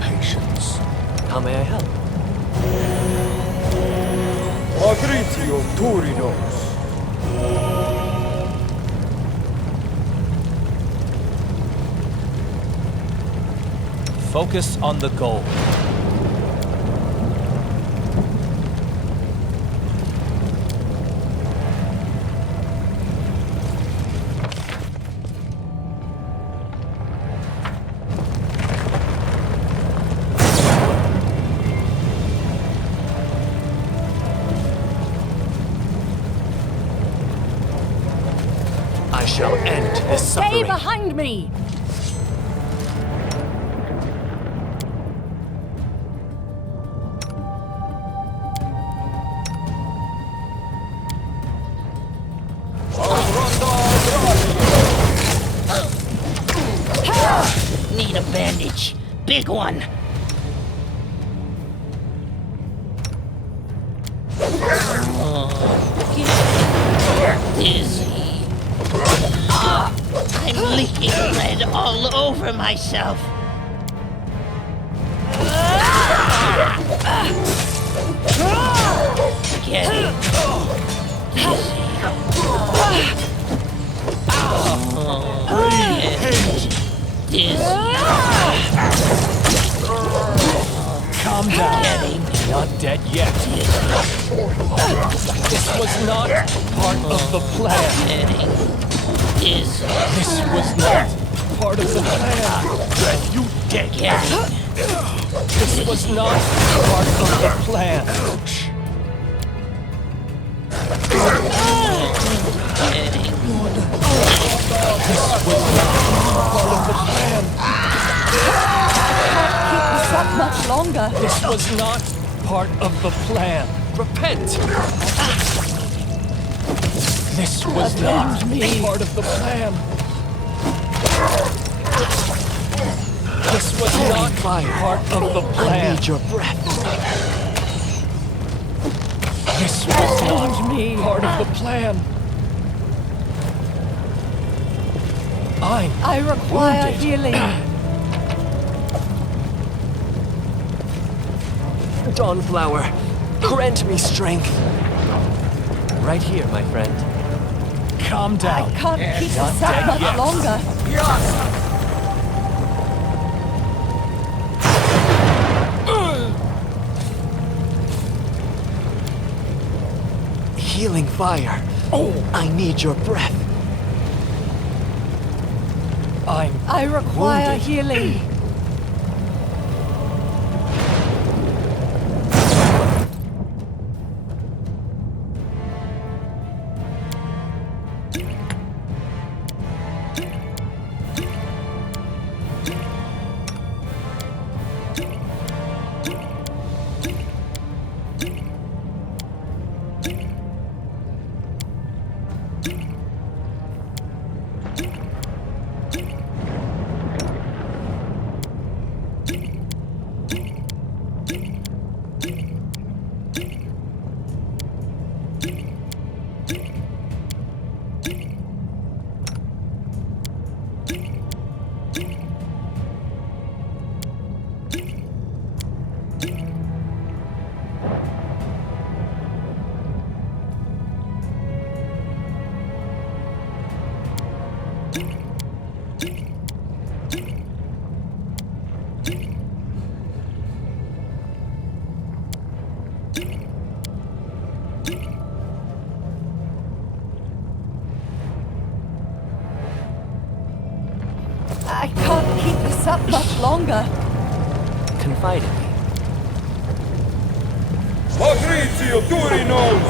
Patience. How may I help? Focus on the goal. I shall end this Stay suffering. behind me! Need a bandage. Big one. Dizzy. I'm leaking red all over myself. Getting dizzy. Calm down. Not dead yet. This was not part of the plan. This was not part of the plan. You dead yet. This was not part of the plan. This was not part of the plan. Keep this up much longer. This was not part of the plan. Repent! This was not part of the plan. This was not part of the plan. I need your breath. This was not part of the plan. I require wounded. healing. Dawnflower, grant me strength. Right here, my friend. Calm down. I can't keep Not this up dead much yet. longer. Healing fire. I need your breath. I require wounded. healing. I can't keep this up much longer. Confide in me. Patrizio Turinos!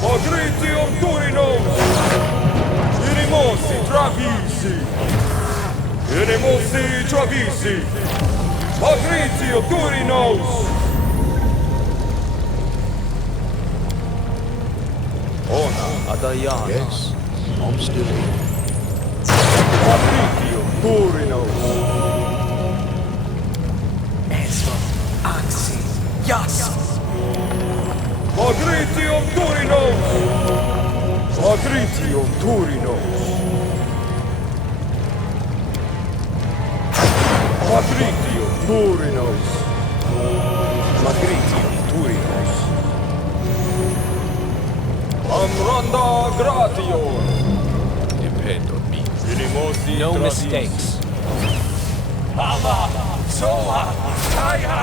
Patrizio Turinos! Inimossi Travisi! Inimossi Travisi! Patrizio Turinos! Ona Adayana. Yes, I'm still here. Patrizio Turinos. Eso, Axi, Yas. Patrizio Turinos. Patrizio Turinos. Patrizio Turinos. Patrizio Turinos. Amranda Gration. Depend on me. No mistakes. Baba, Soa, Kaya.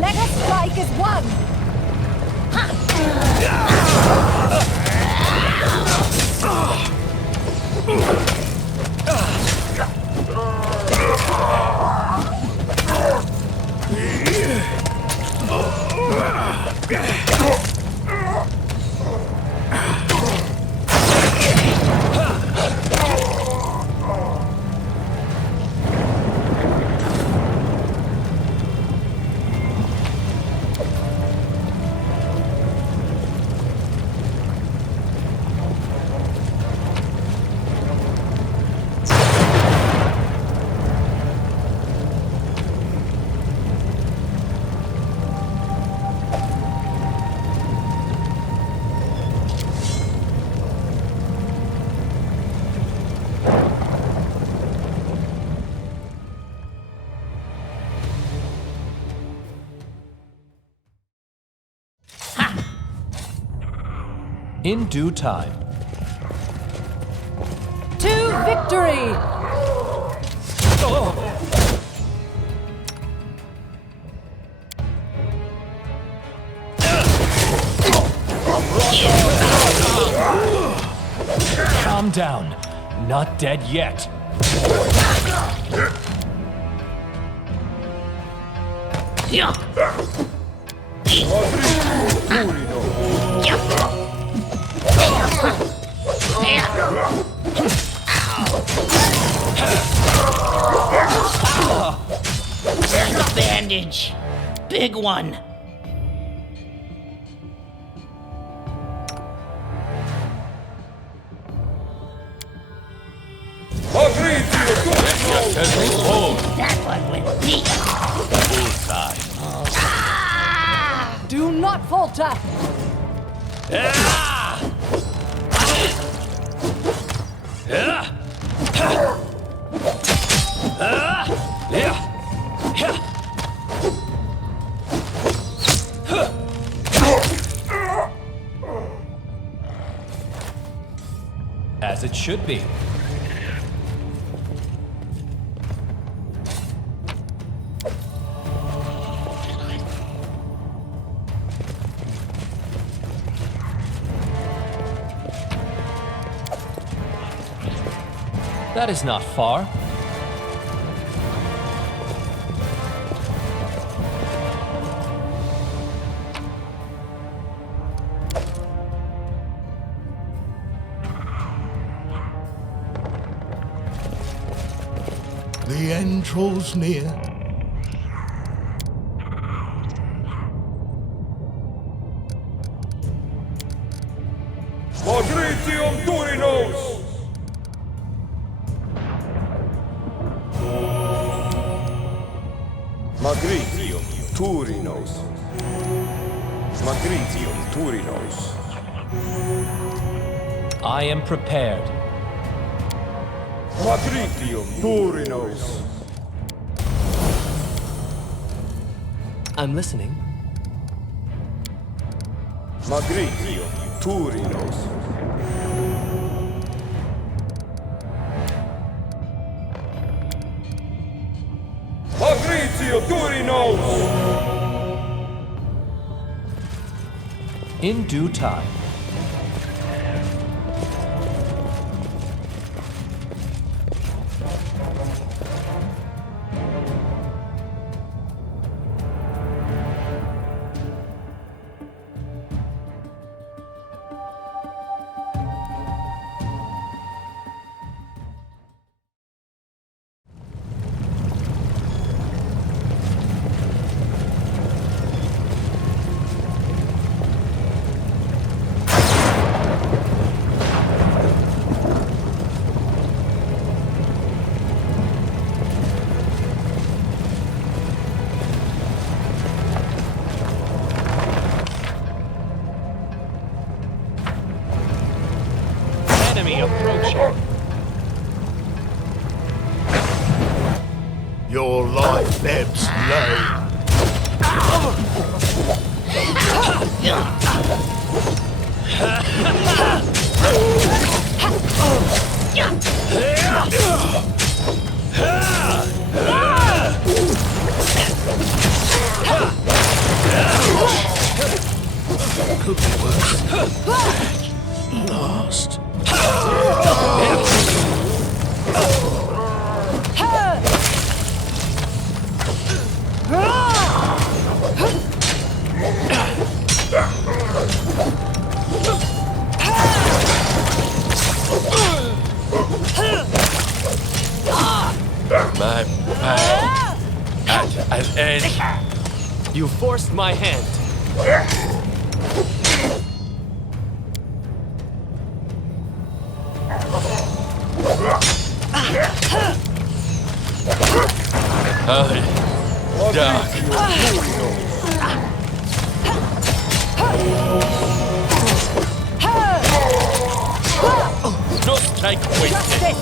Let us strike as one! In due time. To victory! Calm down. Not dead yet. There's a bandage. Big one. That one went deep. Do not falter! should be. That is not far. The end draws near. Magritium Turinos! Magritium Turinos. Magritium Turinos. I am prepared. Magritium Turinos. I'm listening. Magritium Turinos. Magritium Turinos. In due time. Enemy approaching. Your life ebbs low. Could be worse. Lost. My path at an end. You forced my hand. Dark. No strike wasted.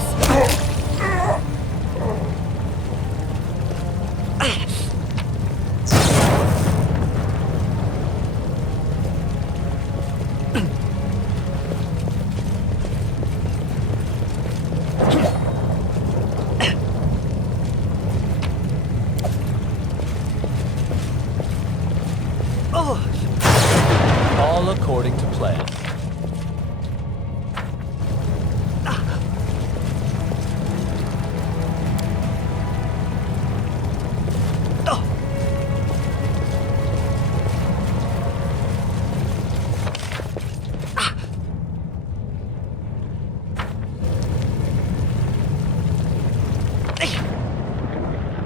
All according to plan.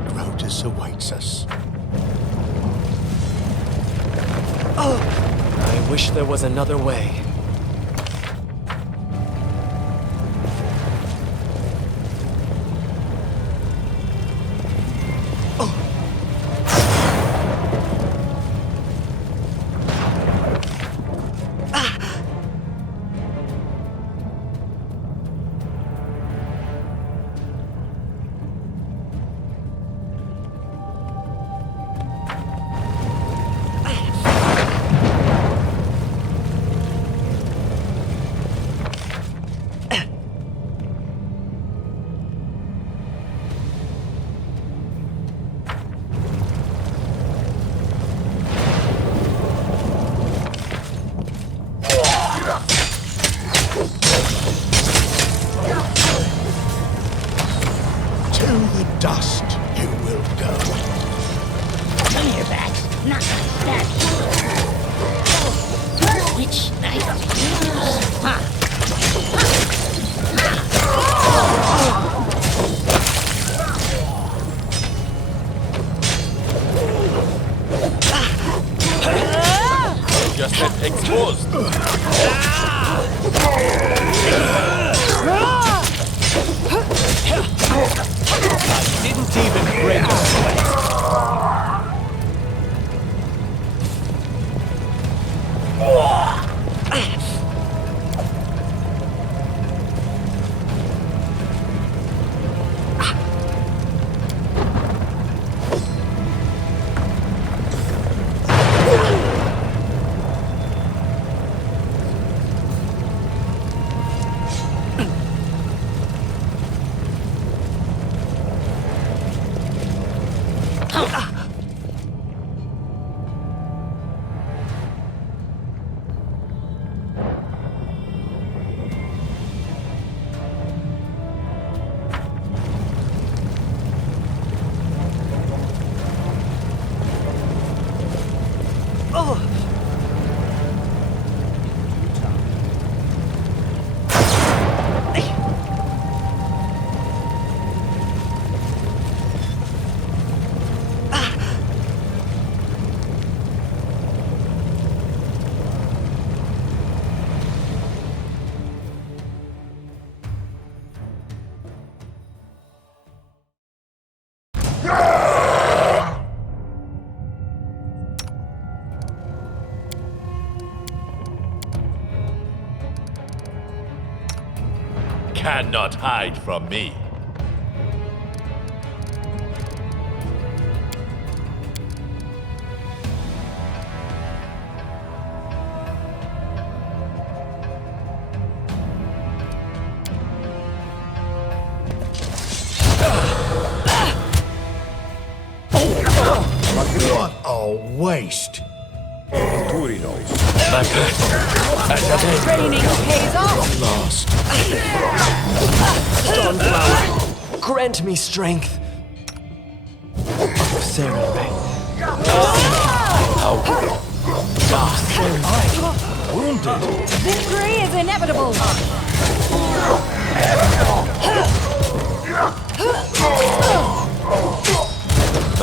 Grotus awaits us. I wish there was another way. just left exposed. I didn't even break a sweat. Cannot hide from me. What a waste. Training pays off! Lost. Dawnflower, grant me strength. Serenade. Wounded. Victory is inevitable!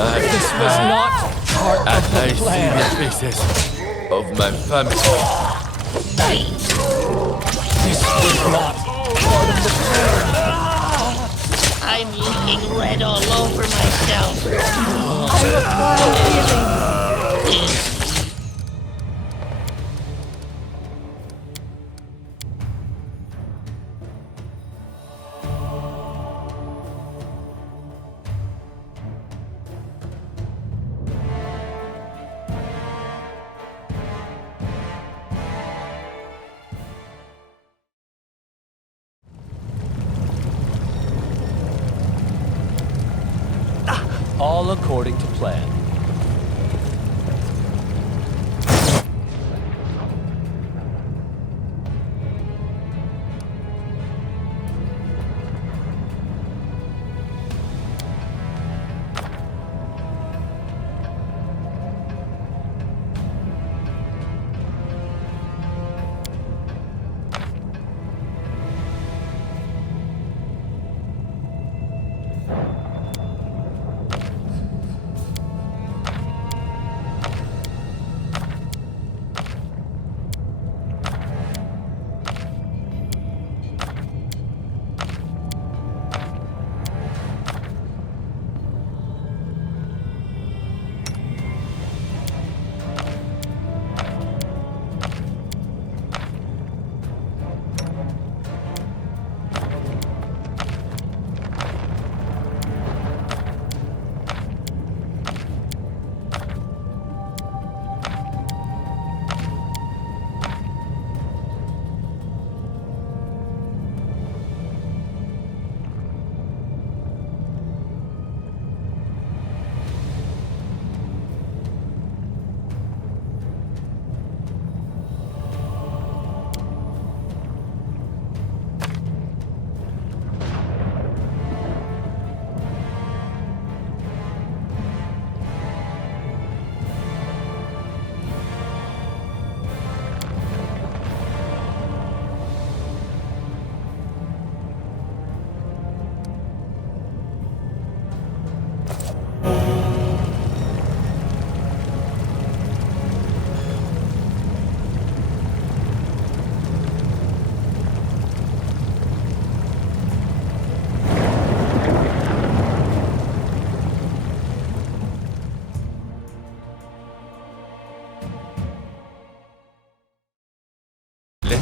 This was not part of the plan. I see the faces of my family. This was not part of the plan. I'm leaking red all over myself. I require healing. All according to plan.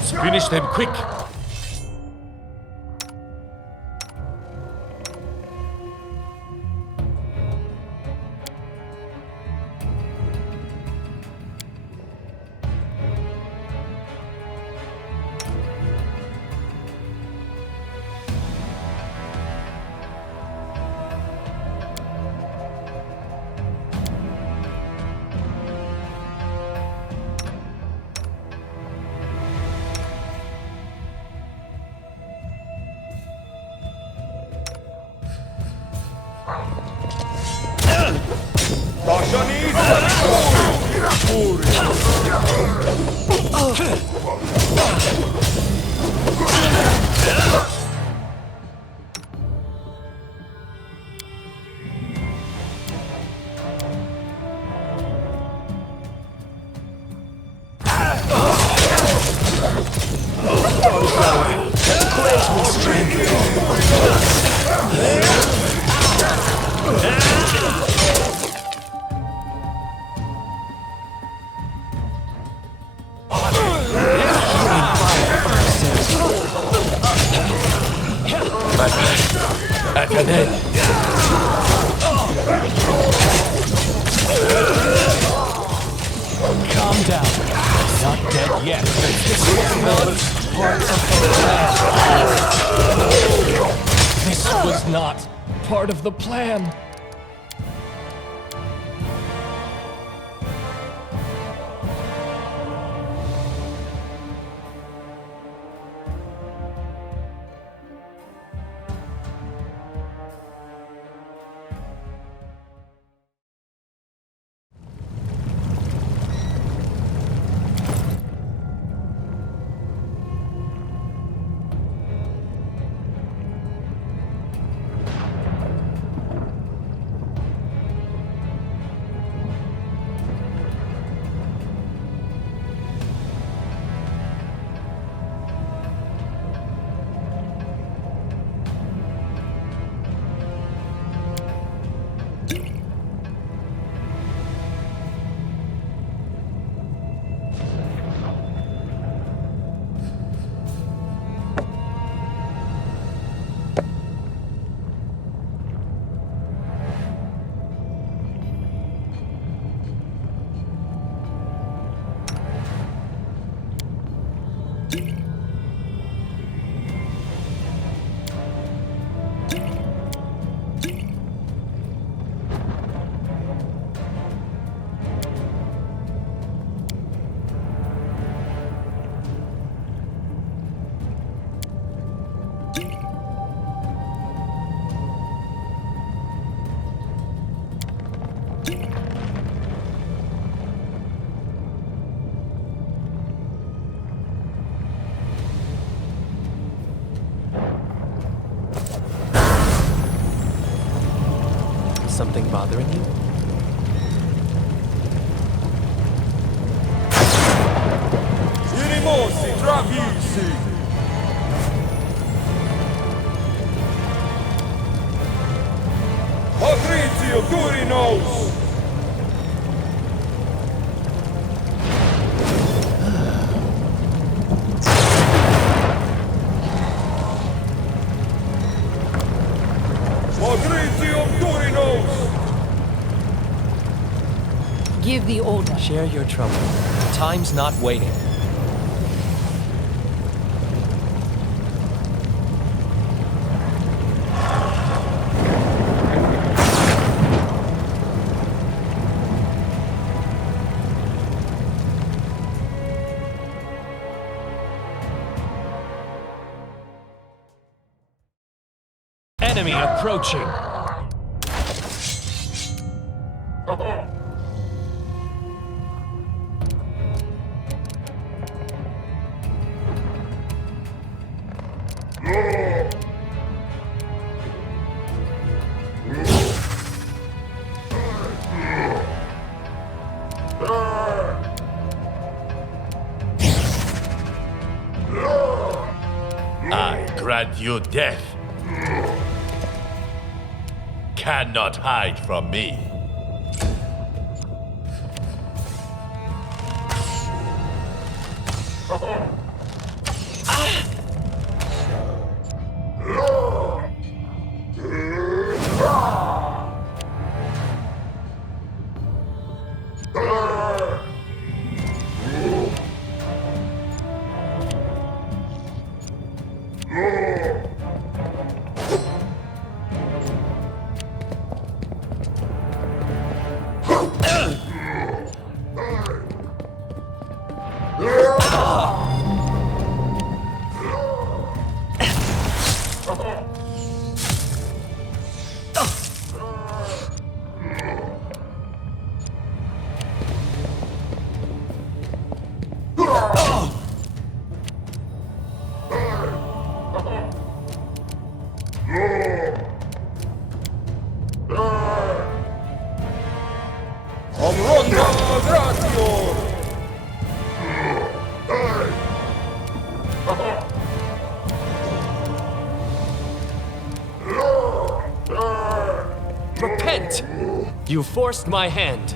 Let's finish them quick. At an end. Calm down. Not dead yet. This was part of the plan. This was not part of the plan. Something bothering you? Irimosi, travisi! Patrizio Durinos! Give the order. Share your trouble. Time's not waiting. Enemy approaching. I grant you death. Cannot hide from me. Repent! You forced my hand.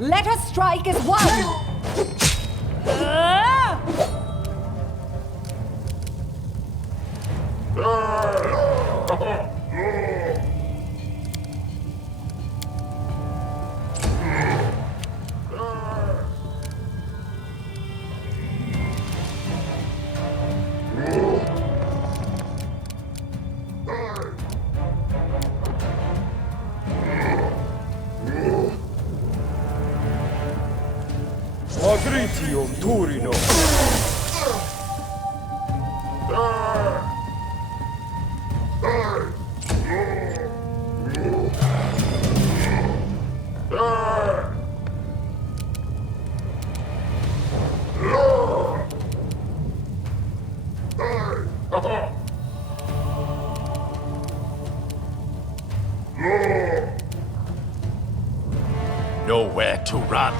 Let us strike as one! Agritium Turino. Nowhere to run.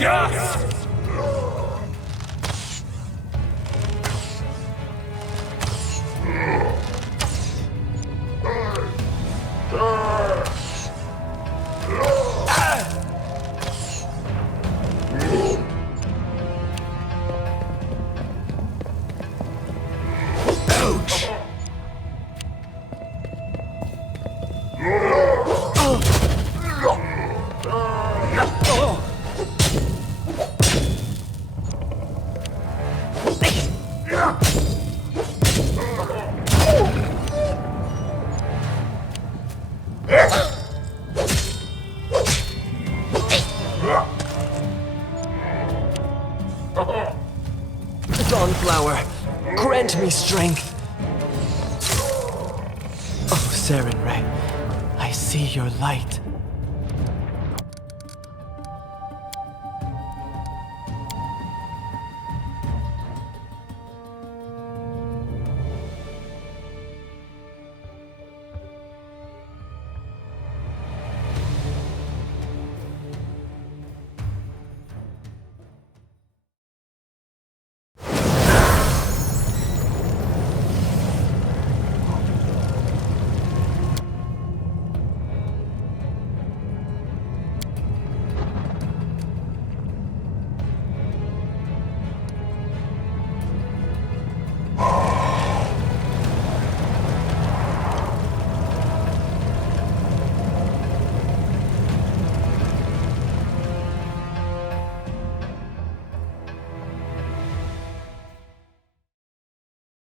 Yes! Dawnflower, grant me strength. Oh, Sarenrae, I see your light.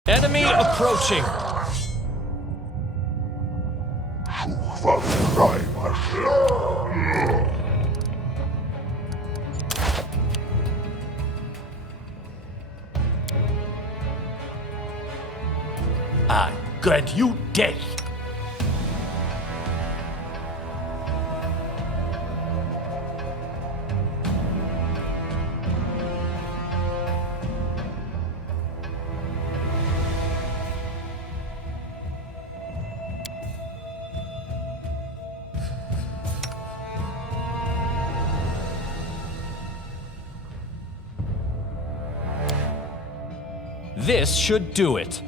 Enemy approaching. I grant you death. This should do it.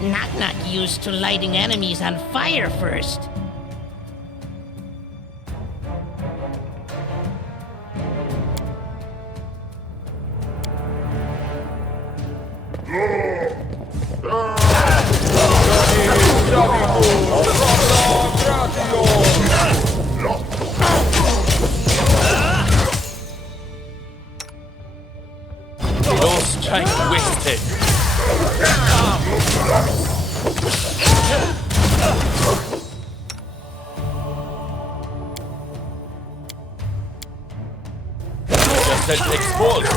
Knock-knock used to lighting enemies on fire first. No strike wasted. Just exposed.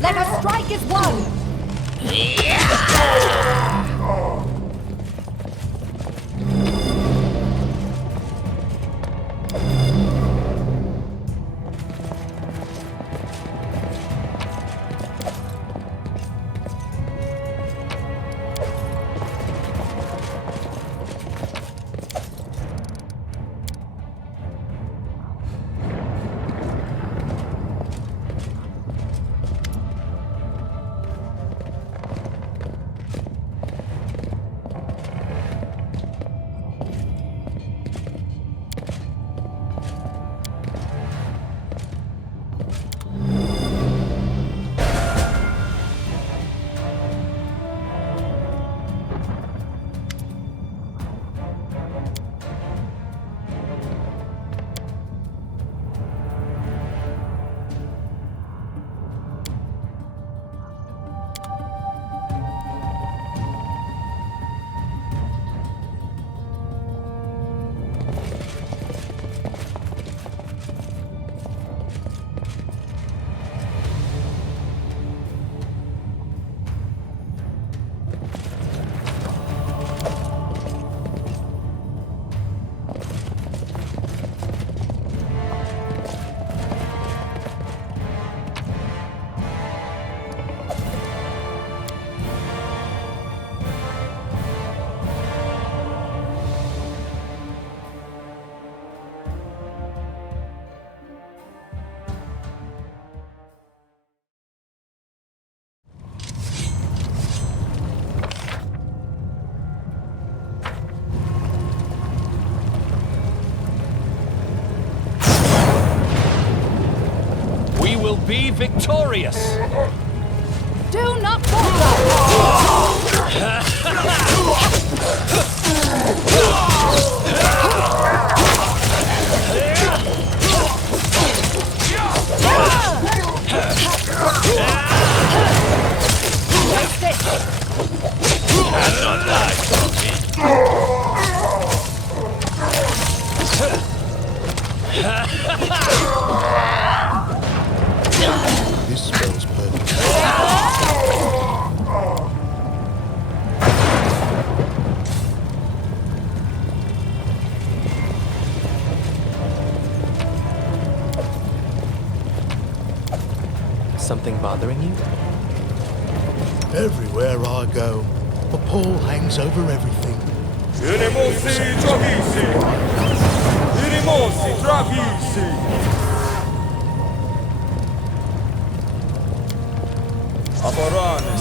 Let us strike as one! Will be victorious. Do not fall. Cannot lie from This spells perfect. Something bothering you? Everywhere I go, a pall hangs over everything.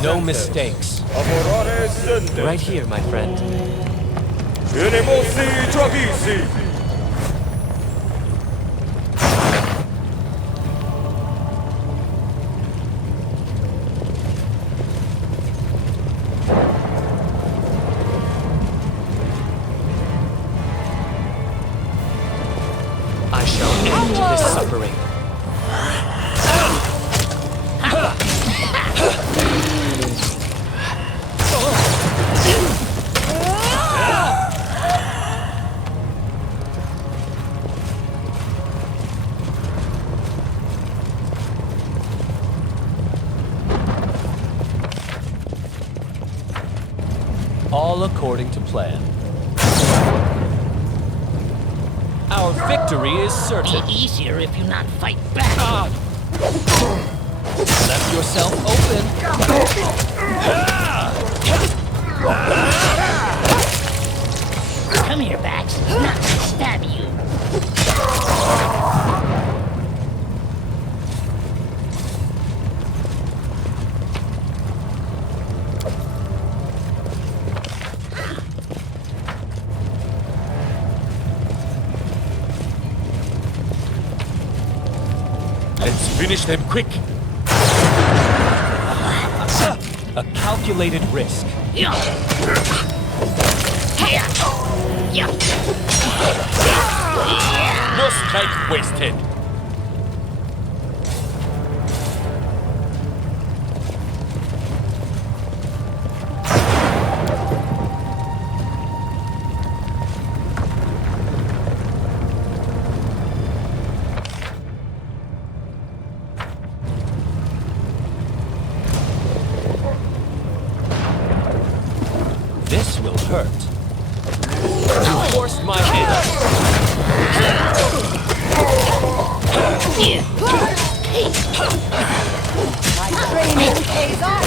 No mistakes. Right here, my friend. I shall end this suffering. All according to plan. Our victory is certain. Be easier if you not fight back. Left yourself open. Come here, Bax. Not to stab you. Let's finish them quick. A calculated risk. No strike wasted. This will hurt. You forced my hand. My training pays off.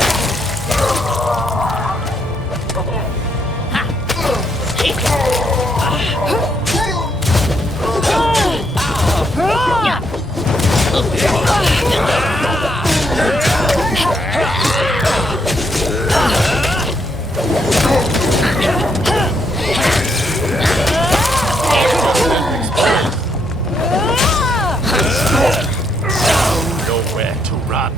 Nowhere to run.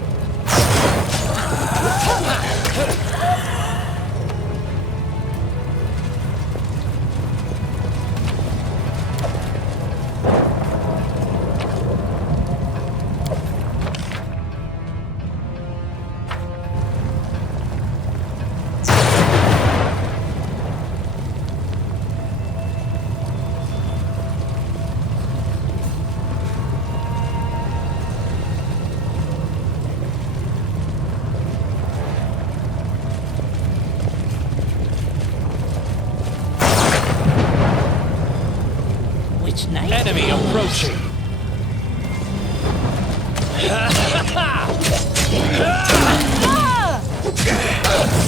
Which night? Enemy approaching.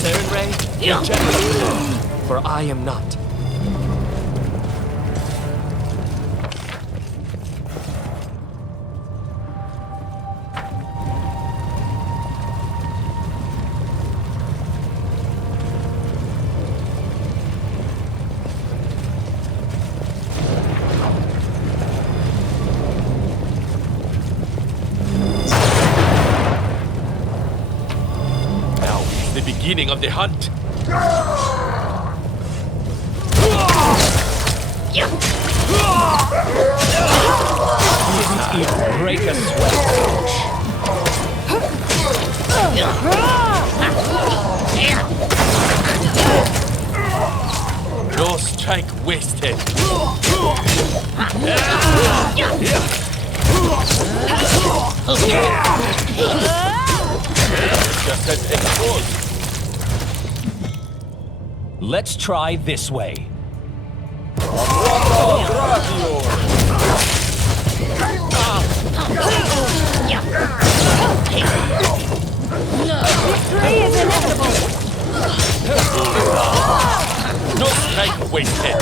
Saren Ray, reject, for I am not. The beginning of the hunt. Didn't even break a sweat. No strike wasted. Just as exposed. Let's try this way. Victory is inevitable. No strike wasted.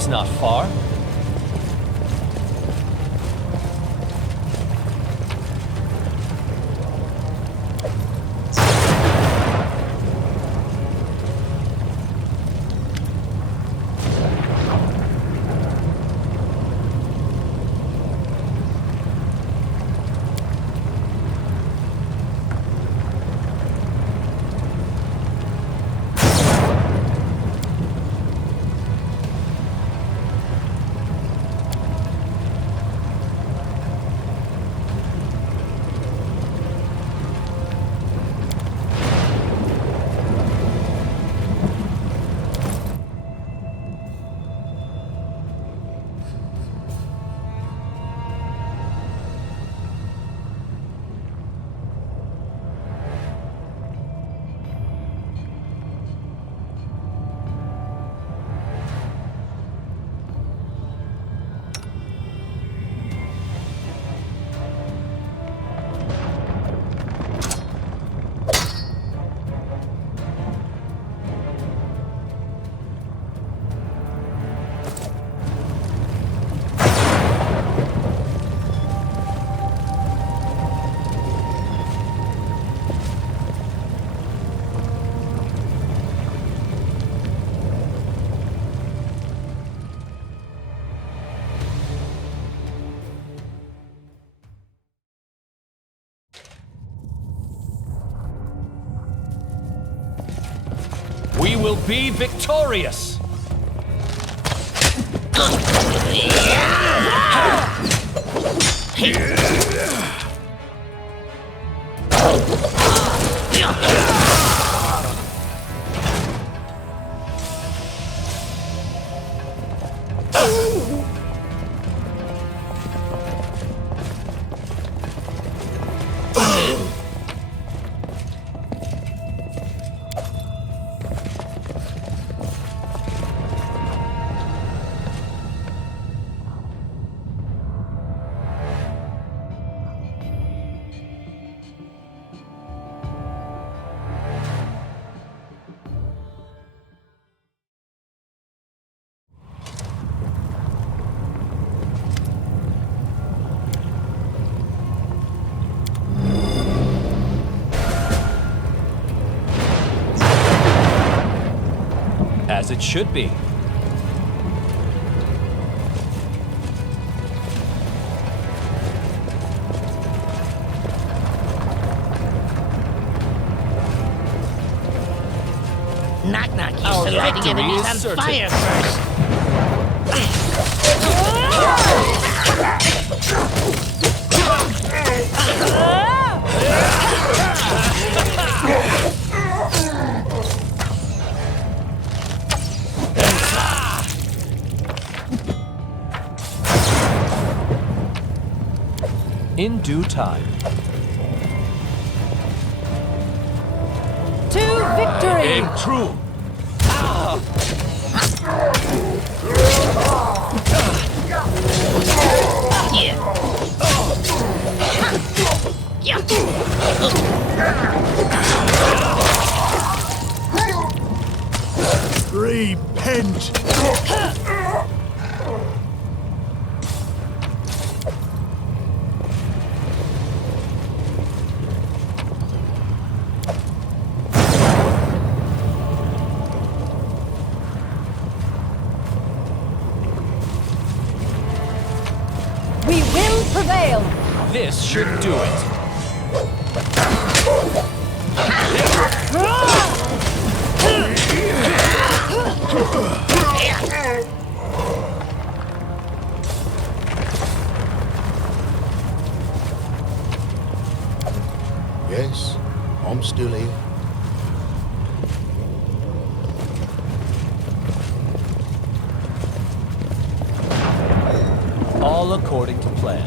is not far. We will be victorious! As it should be. Knock knock, used Our to lighting victory enemies is on certain. fire first. In due time. To victory! Aim true! Repent! We will prevail! This should do it. Yes, I'm still here. All according to plan.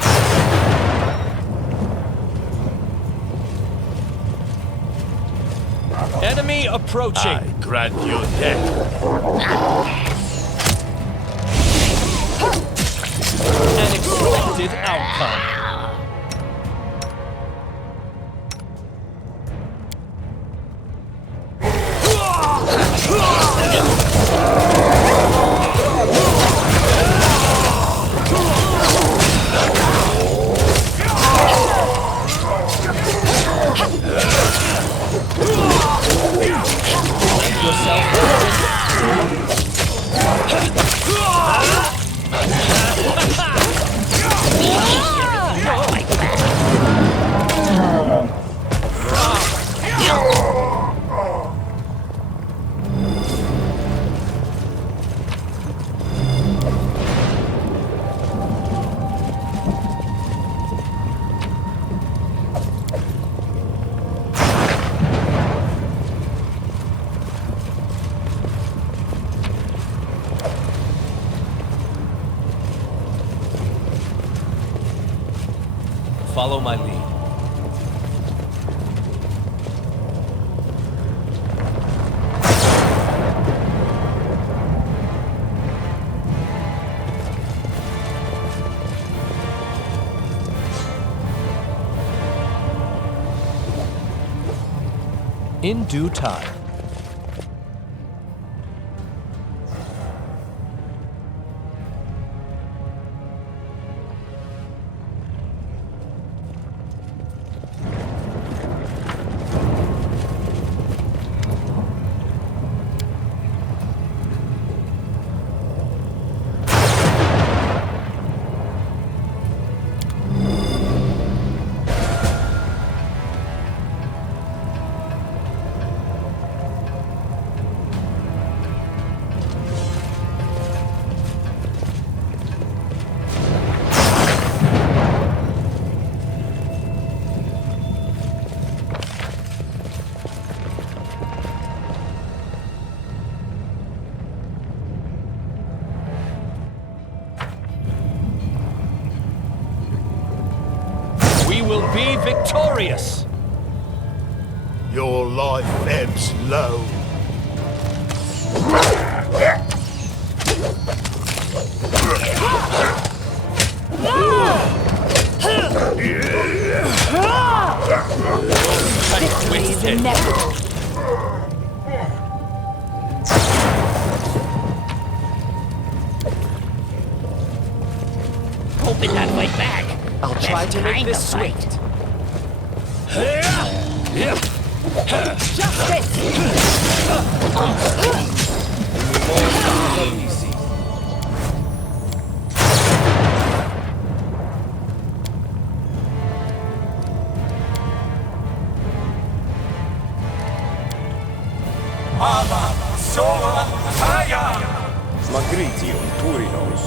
Enemy approaching. I grant you death. An expected outcome. Follow my lead. In due time. Will be victorious. Your life ebbs low. Victory is inevitable. Hoping that way back. I'll try to make this swift. Magrition Turinos.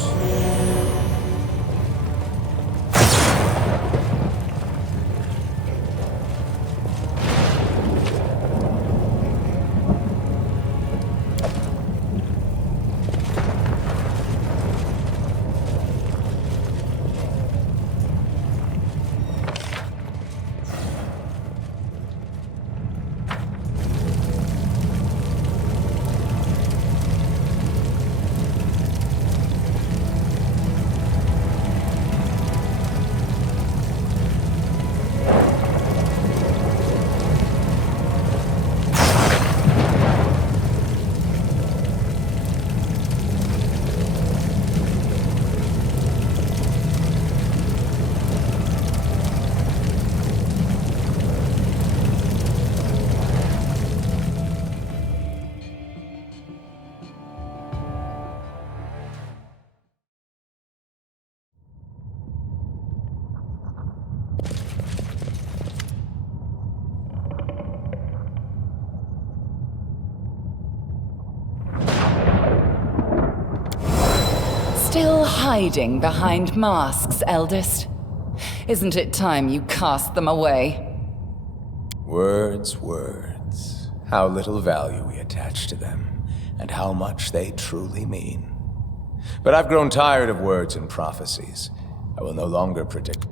Still hiding behind masks, eldest? Isn't it time you cast them away? Words, words. How little value we attach to them, and how much they truly mean. But I've grown tired of words and prophecies. I will no longer predict.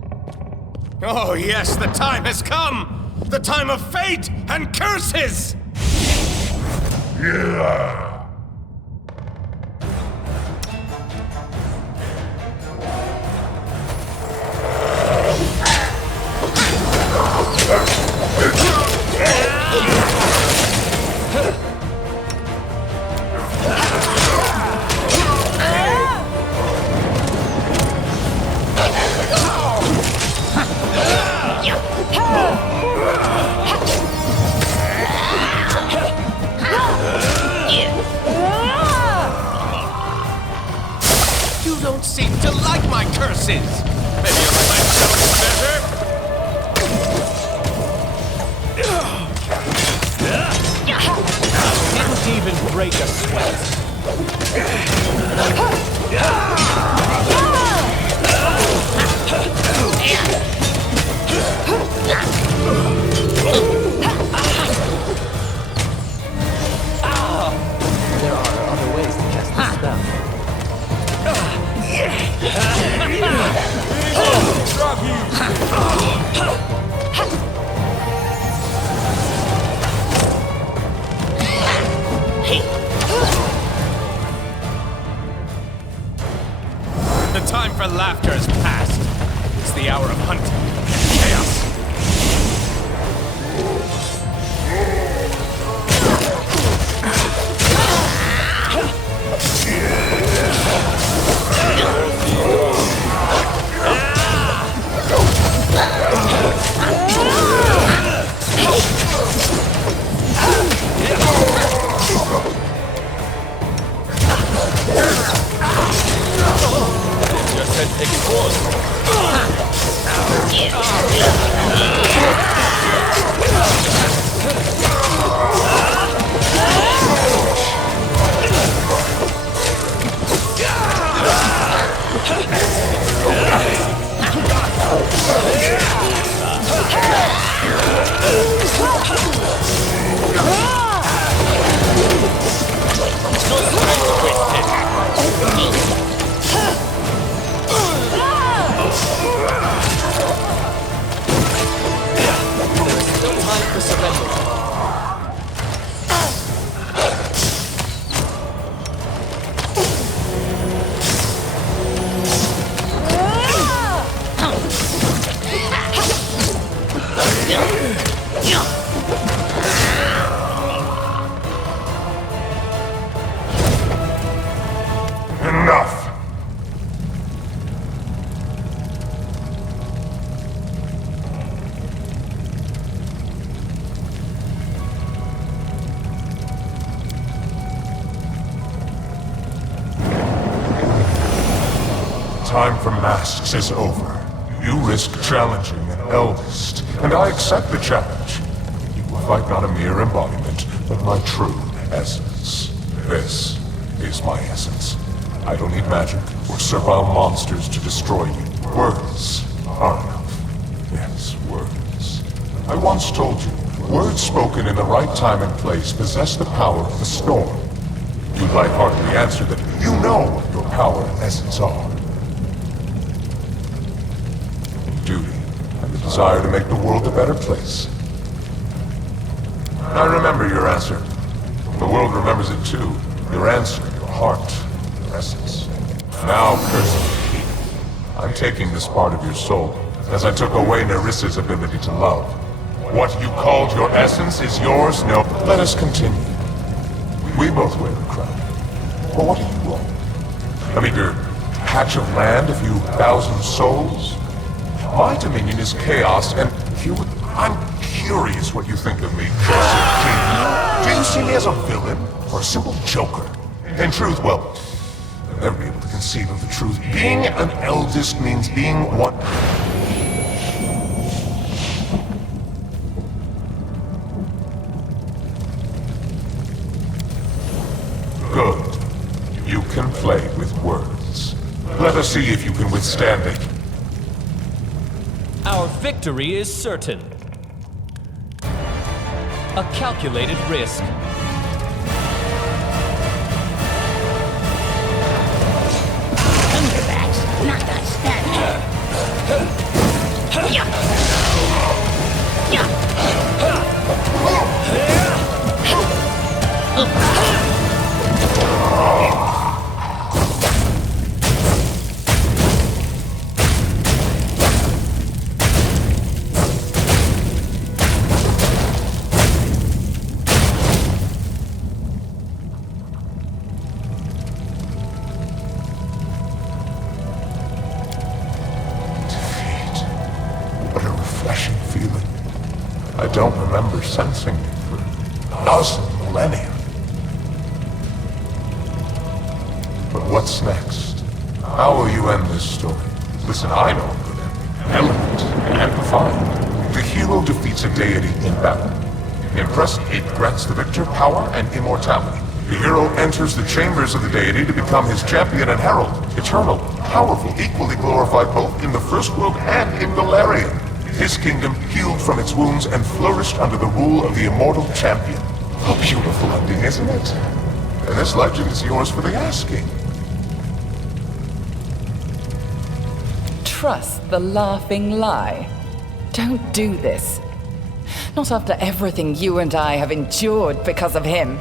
Oh yes, the time has come! The time of fate and curses! Yeah! Yeah. hunt chaos. Just had taken force. Still time for surrender. Enough! Time for masks is over. You risk challenging an eldest, and I accept the challenge. You will fight not a mere embodiment, but my true essence. This is my essence. I don't need magic or servile monsters to destroy you. Words are enough. Yes, words. I once told you, words spoken in the right time and place possess the power of the storm. You lightheartedly answer that you know what your power and essence are. Duty and the desire to make the world a better place. I remember your answer. The world remembers it too. Your answer, your heart, your essence. Now, cursed keep. I'm taking this part of your soul, as I took away Nerissa's ability to love. What you called your essence is yours? No. Let us continue. We both wear the crown. But what are you all? A meager patch of land, a few thousand souls? My dominion is chaos, and I'm curious what you think of me, cursed king. Do you see me as a villain, or a simple joker? In truth, well, you'll never be able to conceive of the truth. Being an eldest means being one... Good. You can play with words. Let us see if you can withstand it. Our victory is certain. A calculated risk. Thunderbats, not that standard. I don't remember sensing it for a dozen millennia. But what's next? How will you end this story? Listen, I know a good ending. Elegant and refined. The hero defeats a deity in battle. Impressive, it grants the victor power and immortality. The hero enters the chambers of the deity to become his champion and herald. Eternal, powerful, equally glorified both in the first world and in Galarian. His kingdom healed from its wounds and flourished under the rule of the immortal champion. A beautiful ending, isn't it? And this legend is yours for the asking. Trust the laughing lie. Don't do this. Not after everything you and I have endured because of him.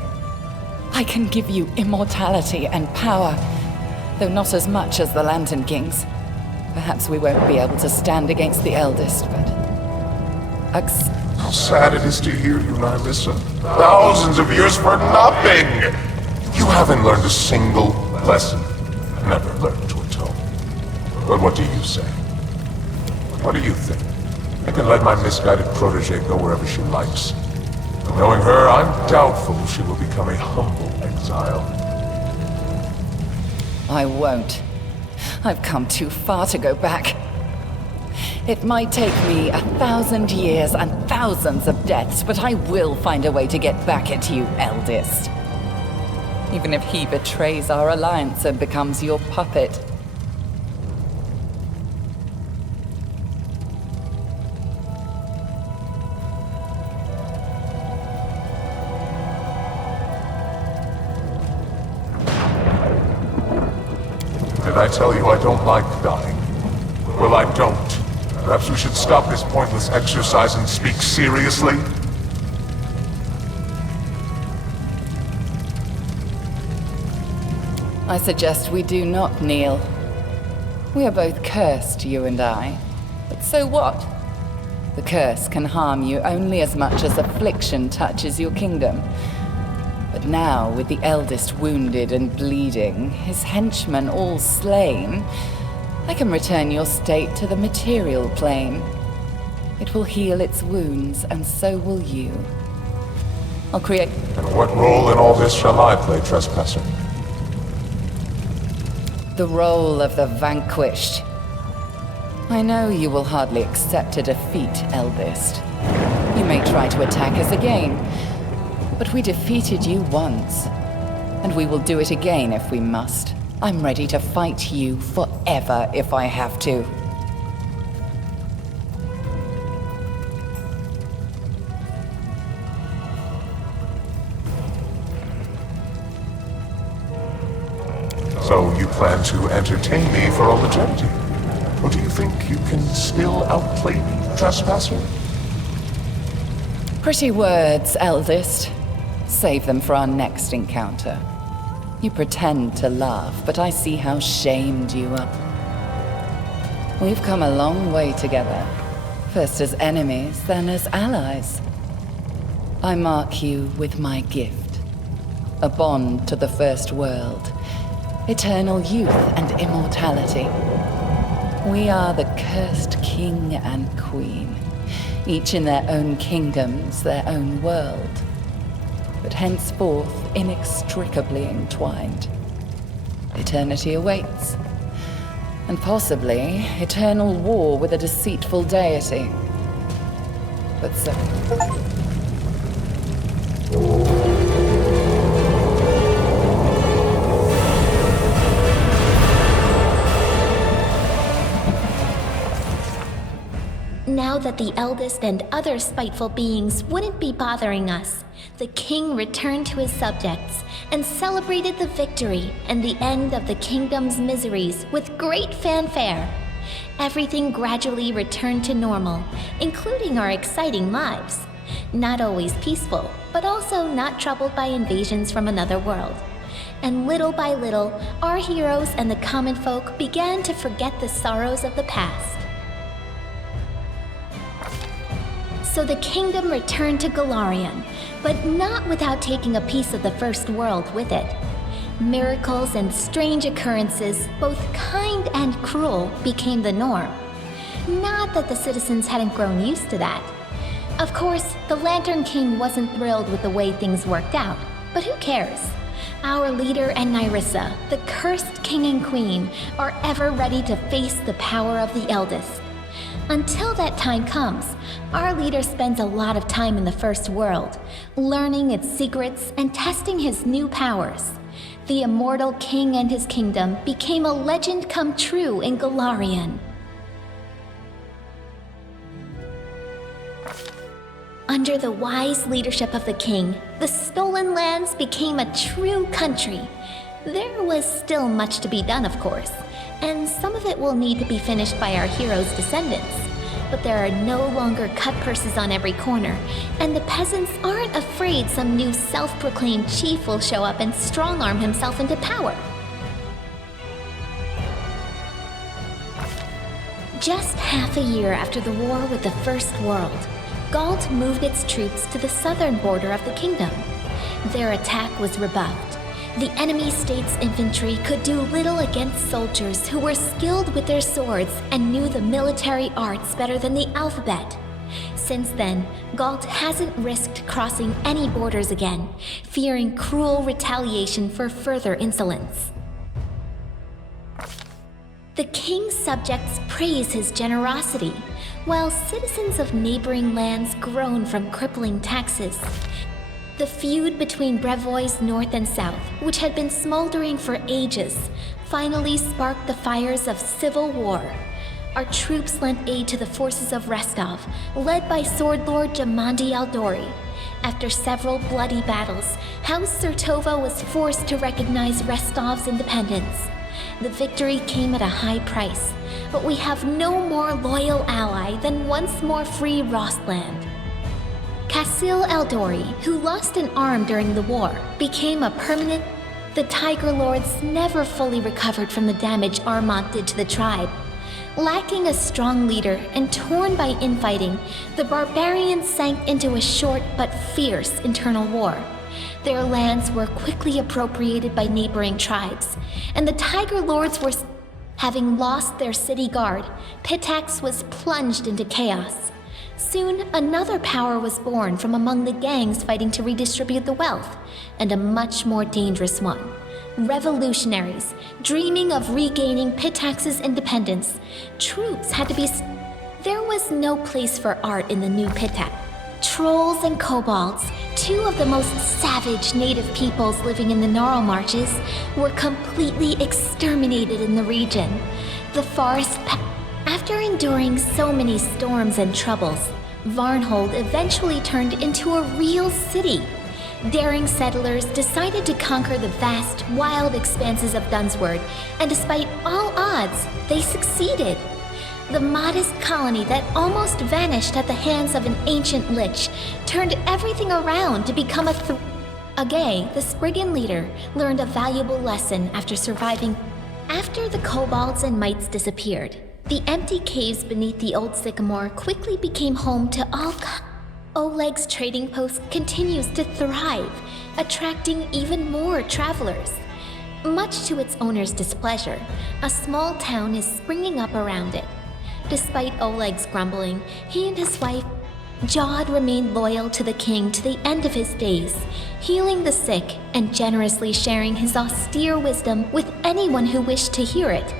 I can give you immortality and power, though not as much as the Lantern Kings. Perhaps we won't be able to stand against the eldest, but... How sad it is to hear you, Nyrissa. Thousands of years for nothing! You haven't learned a single lesson. Never learned to atone. But what do you say? What do you think? I can let my misguided protege go wherever she likes. But knowing her, I'm doubtful she will become a humble exile. I won't. I've come too far to go back. It might take me 1,000 years and thousands of deaths, but I will find a way to get back at you, eldest. Even if he betrays our alliance and becomes your puppet. Did I tell you I don't like dying? Well, I don't. Perhaps we should stop this pointless exercise and speak seriously? I suggest we do not kneel. We are both cursed, you and I. But so what? The curse can harm you only as much as affliction touches your kingdom. But now, with the eldest wounded and bleeding, his henchmen all slain, I can return your state to the material plane. It will heal its wounds, and so will you. I'll create... And what role in all this shall I play, trespasser? The role of the vanquished. I know you will hardly accept a defeat, eldest. You may try to attack us again, but we defeated you once, and we will do it again if we must. I'm ready to fight you forever if I have to. So you plan to entertain me for all eternity? Or do you think you can still outplay me, trespasser? Pretty words, eldest. Save them for our next encounter. You pretend to laugh, but I see how shamed you are. We've come a long way together. First as enemies, then as allies. I mark you with my gift. A bond to the first world. Eternal youth and immortality. We are the cursed king and queen. Each in their own kingdoms, their own world. But henceforth inextricably entwined. Eternity awaits. And possibly eternal war with a deceitful deity. But so... Now that the eldest and other spiteful beings wouldn't be bothering us, the king returned to his subjects and celebrated the victory and the end of the kingdom's miseries with great fanfare. Everything gradually returned to normal, including our exciting lives. Not always peaceful, but also not troubled by invasions from another world. And little by little, our heroes and the common folk began to forget the sorrows of the past. So the kingdom returned to Golarion, but not without taking a piece of the first world with it. Miracles and strange occurrences, both kind and cruel, became the norm. Not that the citizens hadn't grown used to that. Of course, the Lantern King wasn't thrilled with the way things worked out, but who cares? Our leader and Nyrissa, the cursed king and queen, are ever ready to face the power of the eldest. Until that time comes, our leader spends a lot of time in the First World, learning its secrets and testing his new powers. The immortal king and his kingdom became a legend come true in Golarion. Under the wise leadership of the king, the stolen lands became a true country. There was still much to be done, of course, and some of it will need to be finished by our heroes' descendants. But there are no longer cut purses on every corner, and the peasants aren't afraid some new self-proclaimed chief will show up and strong-arm himself into power. Just half a year after the war with the First World, Gault moved its troops to the southern border of the kingdom. Their attack was rebuffed. The enemy state's infantry could do little against soldiers who were skilled with their swords and knew the military arts better than the alphabet. Since then, Gault hasn't risked crossing any borders again, fearing cruel retaliation for further insolence. The king's subjects praise his generosity, while citizens of neighboring lands groan from crippling taxes. The feud between Brevois North and South, which had been smoldering for ages, finally sparked the fires of civil war. Our troops lent aid to the forces of Restov, led by Sword Lord Jamandi Aldori. After several bloody battles, House Surtova was forced to recognize Restov's independence. The victory came at a high price, but we have no more loyal ally than once more free Rostland. Kasil Aldori, who lost an arm during the war, became a permanent. The Tiger Lords never fully recovered from the damage Armand did to the tribe. Lacking a strong leader and torn by infighting, the barbarians sank into a short but fierce internal war. Their lands were quickly appropriated by neighboring tribes, and the Tiger Lords were. Having lost their city guard, Pitax was plunged into chaos. Soon, another power was born from among the gangs fighting to redistribute the wealth, and a much more dangerous one. Revolutionaries, dreaming of regaining Pitax's independence. Troops had to be. There was no place for art in the new Pitax. Trolls and kobolds, two of the most savage native peoples living in the Gnarl Marches, were completely exterminated in the region. The forest. After enduring so many storms and troubles, Varnhold eventually turned into a real city. Daring settlers decided to conquer the vast, wild expanses of Dunsword, and despite all odds, they succeeded. The modest colony that almost vanished at the hands of an ancient lich turned everything around to become Agay, the Spriggan leader, learned a valuable lesson after surviving. After the kobolds and mites disappeared, the empty caves beneath the old sycamore quickly became home to all. Oleg's trading post continues to thrive, attracting even more travelers. Much to its owner's displeasure, a small town is springing up around it. Despite Oleg's grumbling, he and his wife, Jod, remained loyal to the king to the end of his days, healing the sick and generously sharing his austere wisdom with anyone who wished to hear it,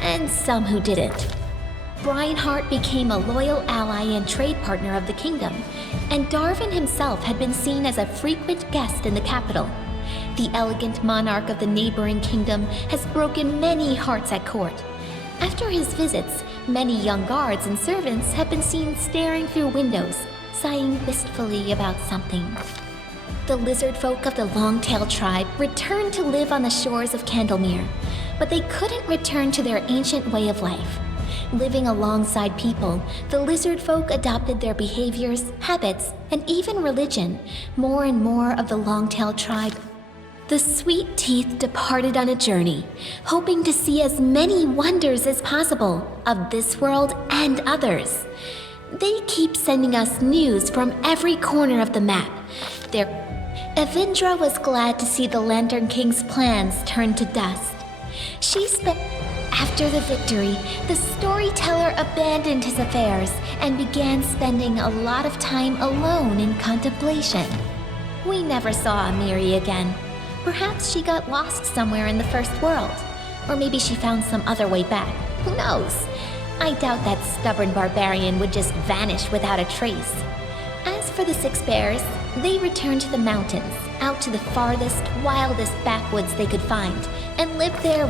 and some who didn't. Breinhart became a loyal ally and trade partner of the kingdom, and Darvin himself had been seen as a frequent guest in the capital. The elegant monarch of the neighboring kingdom has broken many hearts at court. After his visits, many young guards and servants have been seen staring through windows, sighing wistfully about something. The lizard folk of the Longtail tribe returned to live on the shores of Candlemere, but they couldn't return to their ancient way of life. Living alongside people, the lizard folk adopted their behaviors, habits, and even religion. More and more of the Longtail tribe. The sweet teeth departed on a journey, hoping to see as many wonders as possible of this world and others. They keep sending us news from every corner of the map. Evindra was glad to see the Lantern King's plans turn to dust. After the victory, the storyteller abandoned his affairs and began spending a lot of time alone in contemplation. We never saw Amiri again. Perhaps she got lost somewhere in the First World. Or maybe she found some other way back. Who knows? I doubt that stubborn barbarian would just vanish without a trace. As for the Six Bears, they returned to the mountains, out to the farthest, wildest backwoods they could find, and lived there.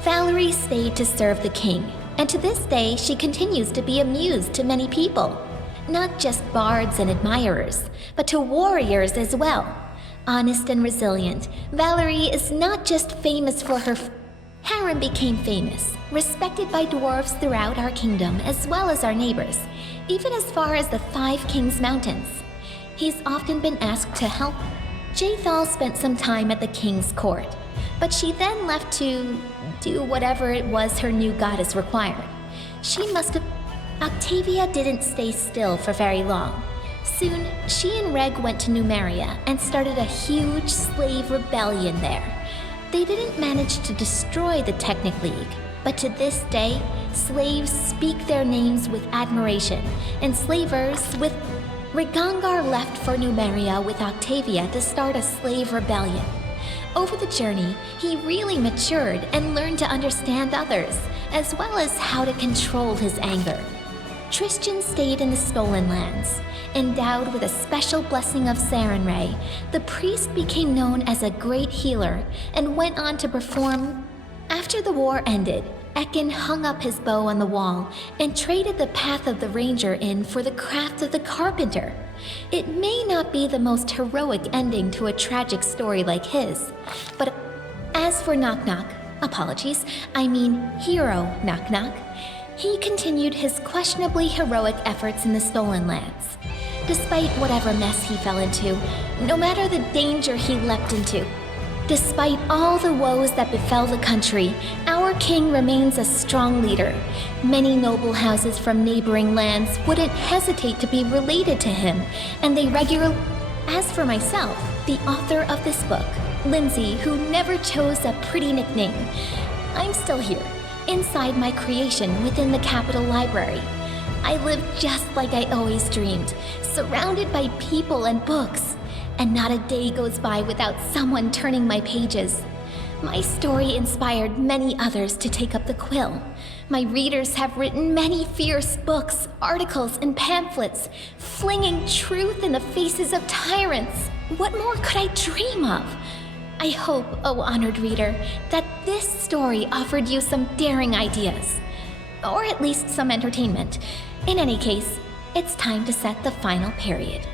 Valerie stayed to serve the king, and to this day she continues to be a muse to many people. Not just bards and admirers, but to warriors as well. Honest and resilient, Valerie is not just famous for her harem became famous, respected by dwarves throughout our kingdom as well as our neighbors, even as far as the Five Kings Mountains. He's often been asked to help. Jaethal spent some time at the king's court, but she then left to do whatever it was her new goddess required. She must have... Octavia didn't stay still for very long. Soon, she and Reg went to Numeria and started a huge slave rebellion there. They didn't manage to destroy the Technic League, but to this day, slaves speak their names with admiration, and slavers with... Rigangar left for Numeria with Octavia to start a slave rebellion. Over the journey, he really matured and learned to understand others, as well as how to control his anger. Tristan stayed in the Stolen Lands. Endowed with a special blessing of Sarenrae, the priest became known as a great healer and went on to perform... After the war ended, Ekin hung up his bow on the wall and traded the path of the ranger in for the craft of the carpenter. It may not be the most heroic ending to a tragic story like his, but as for Knock Knock, apologies, I mean Hero Knock Knock, he continued his questionably heroic efforts in the Stolen Lands. Despite whatever mess he fell into, no matter the danger he leapt into, despite all the woes that befell the country, our king remains a strong leader. Many noble houses from neighboring lands wouldn't hesitate to be related to him, and they regularly... As for myself, the author of this book, Lindsay, who never chose a pretty nickname, I'm still here, inside my creation within the Capitol Library. I live just like I always dreamed, surrounded by people and books. And not a day goes by without someone turning my pages. My story inspired many others to take up the quill. My readers have written many fierce books, articles, and pamphlets, flinging truth in the faces of tyrants. What more could I dream of? I hope, oh honored reader, that this story offered you some daring ideas. Or at least some entertainment. In any case, it's time to set the final period.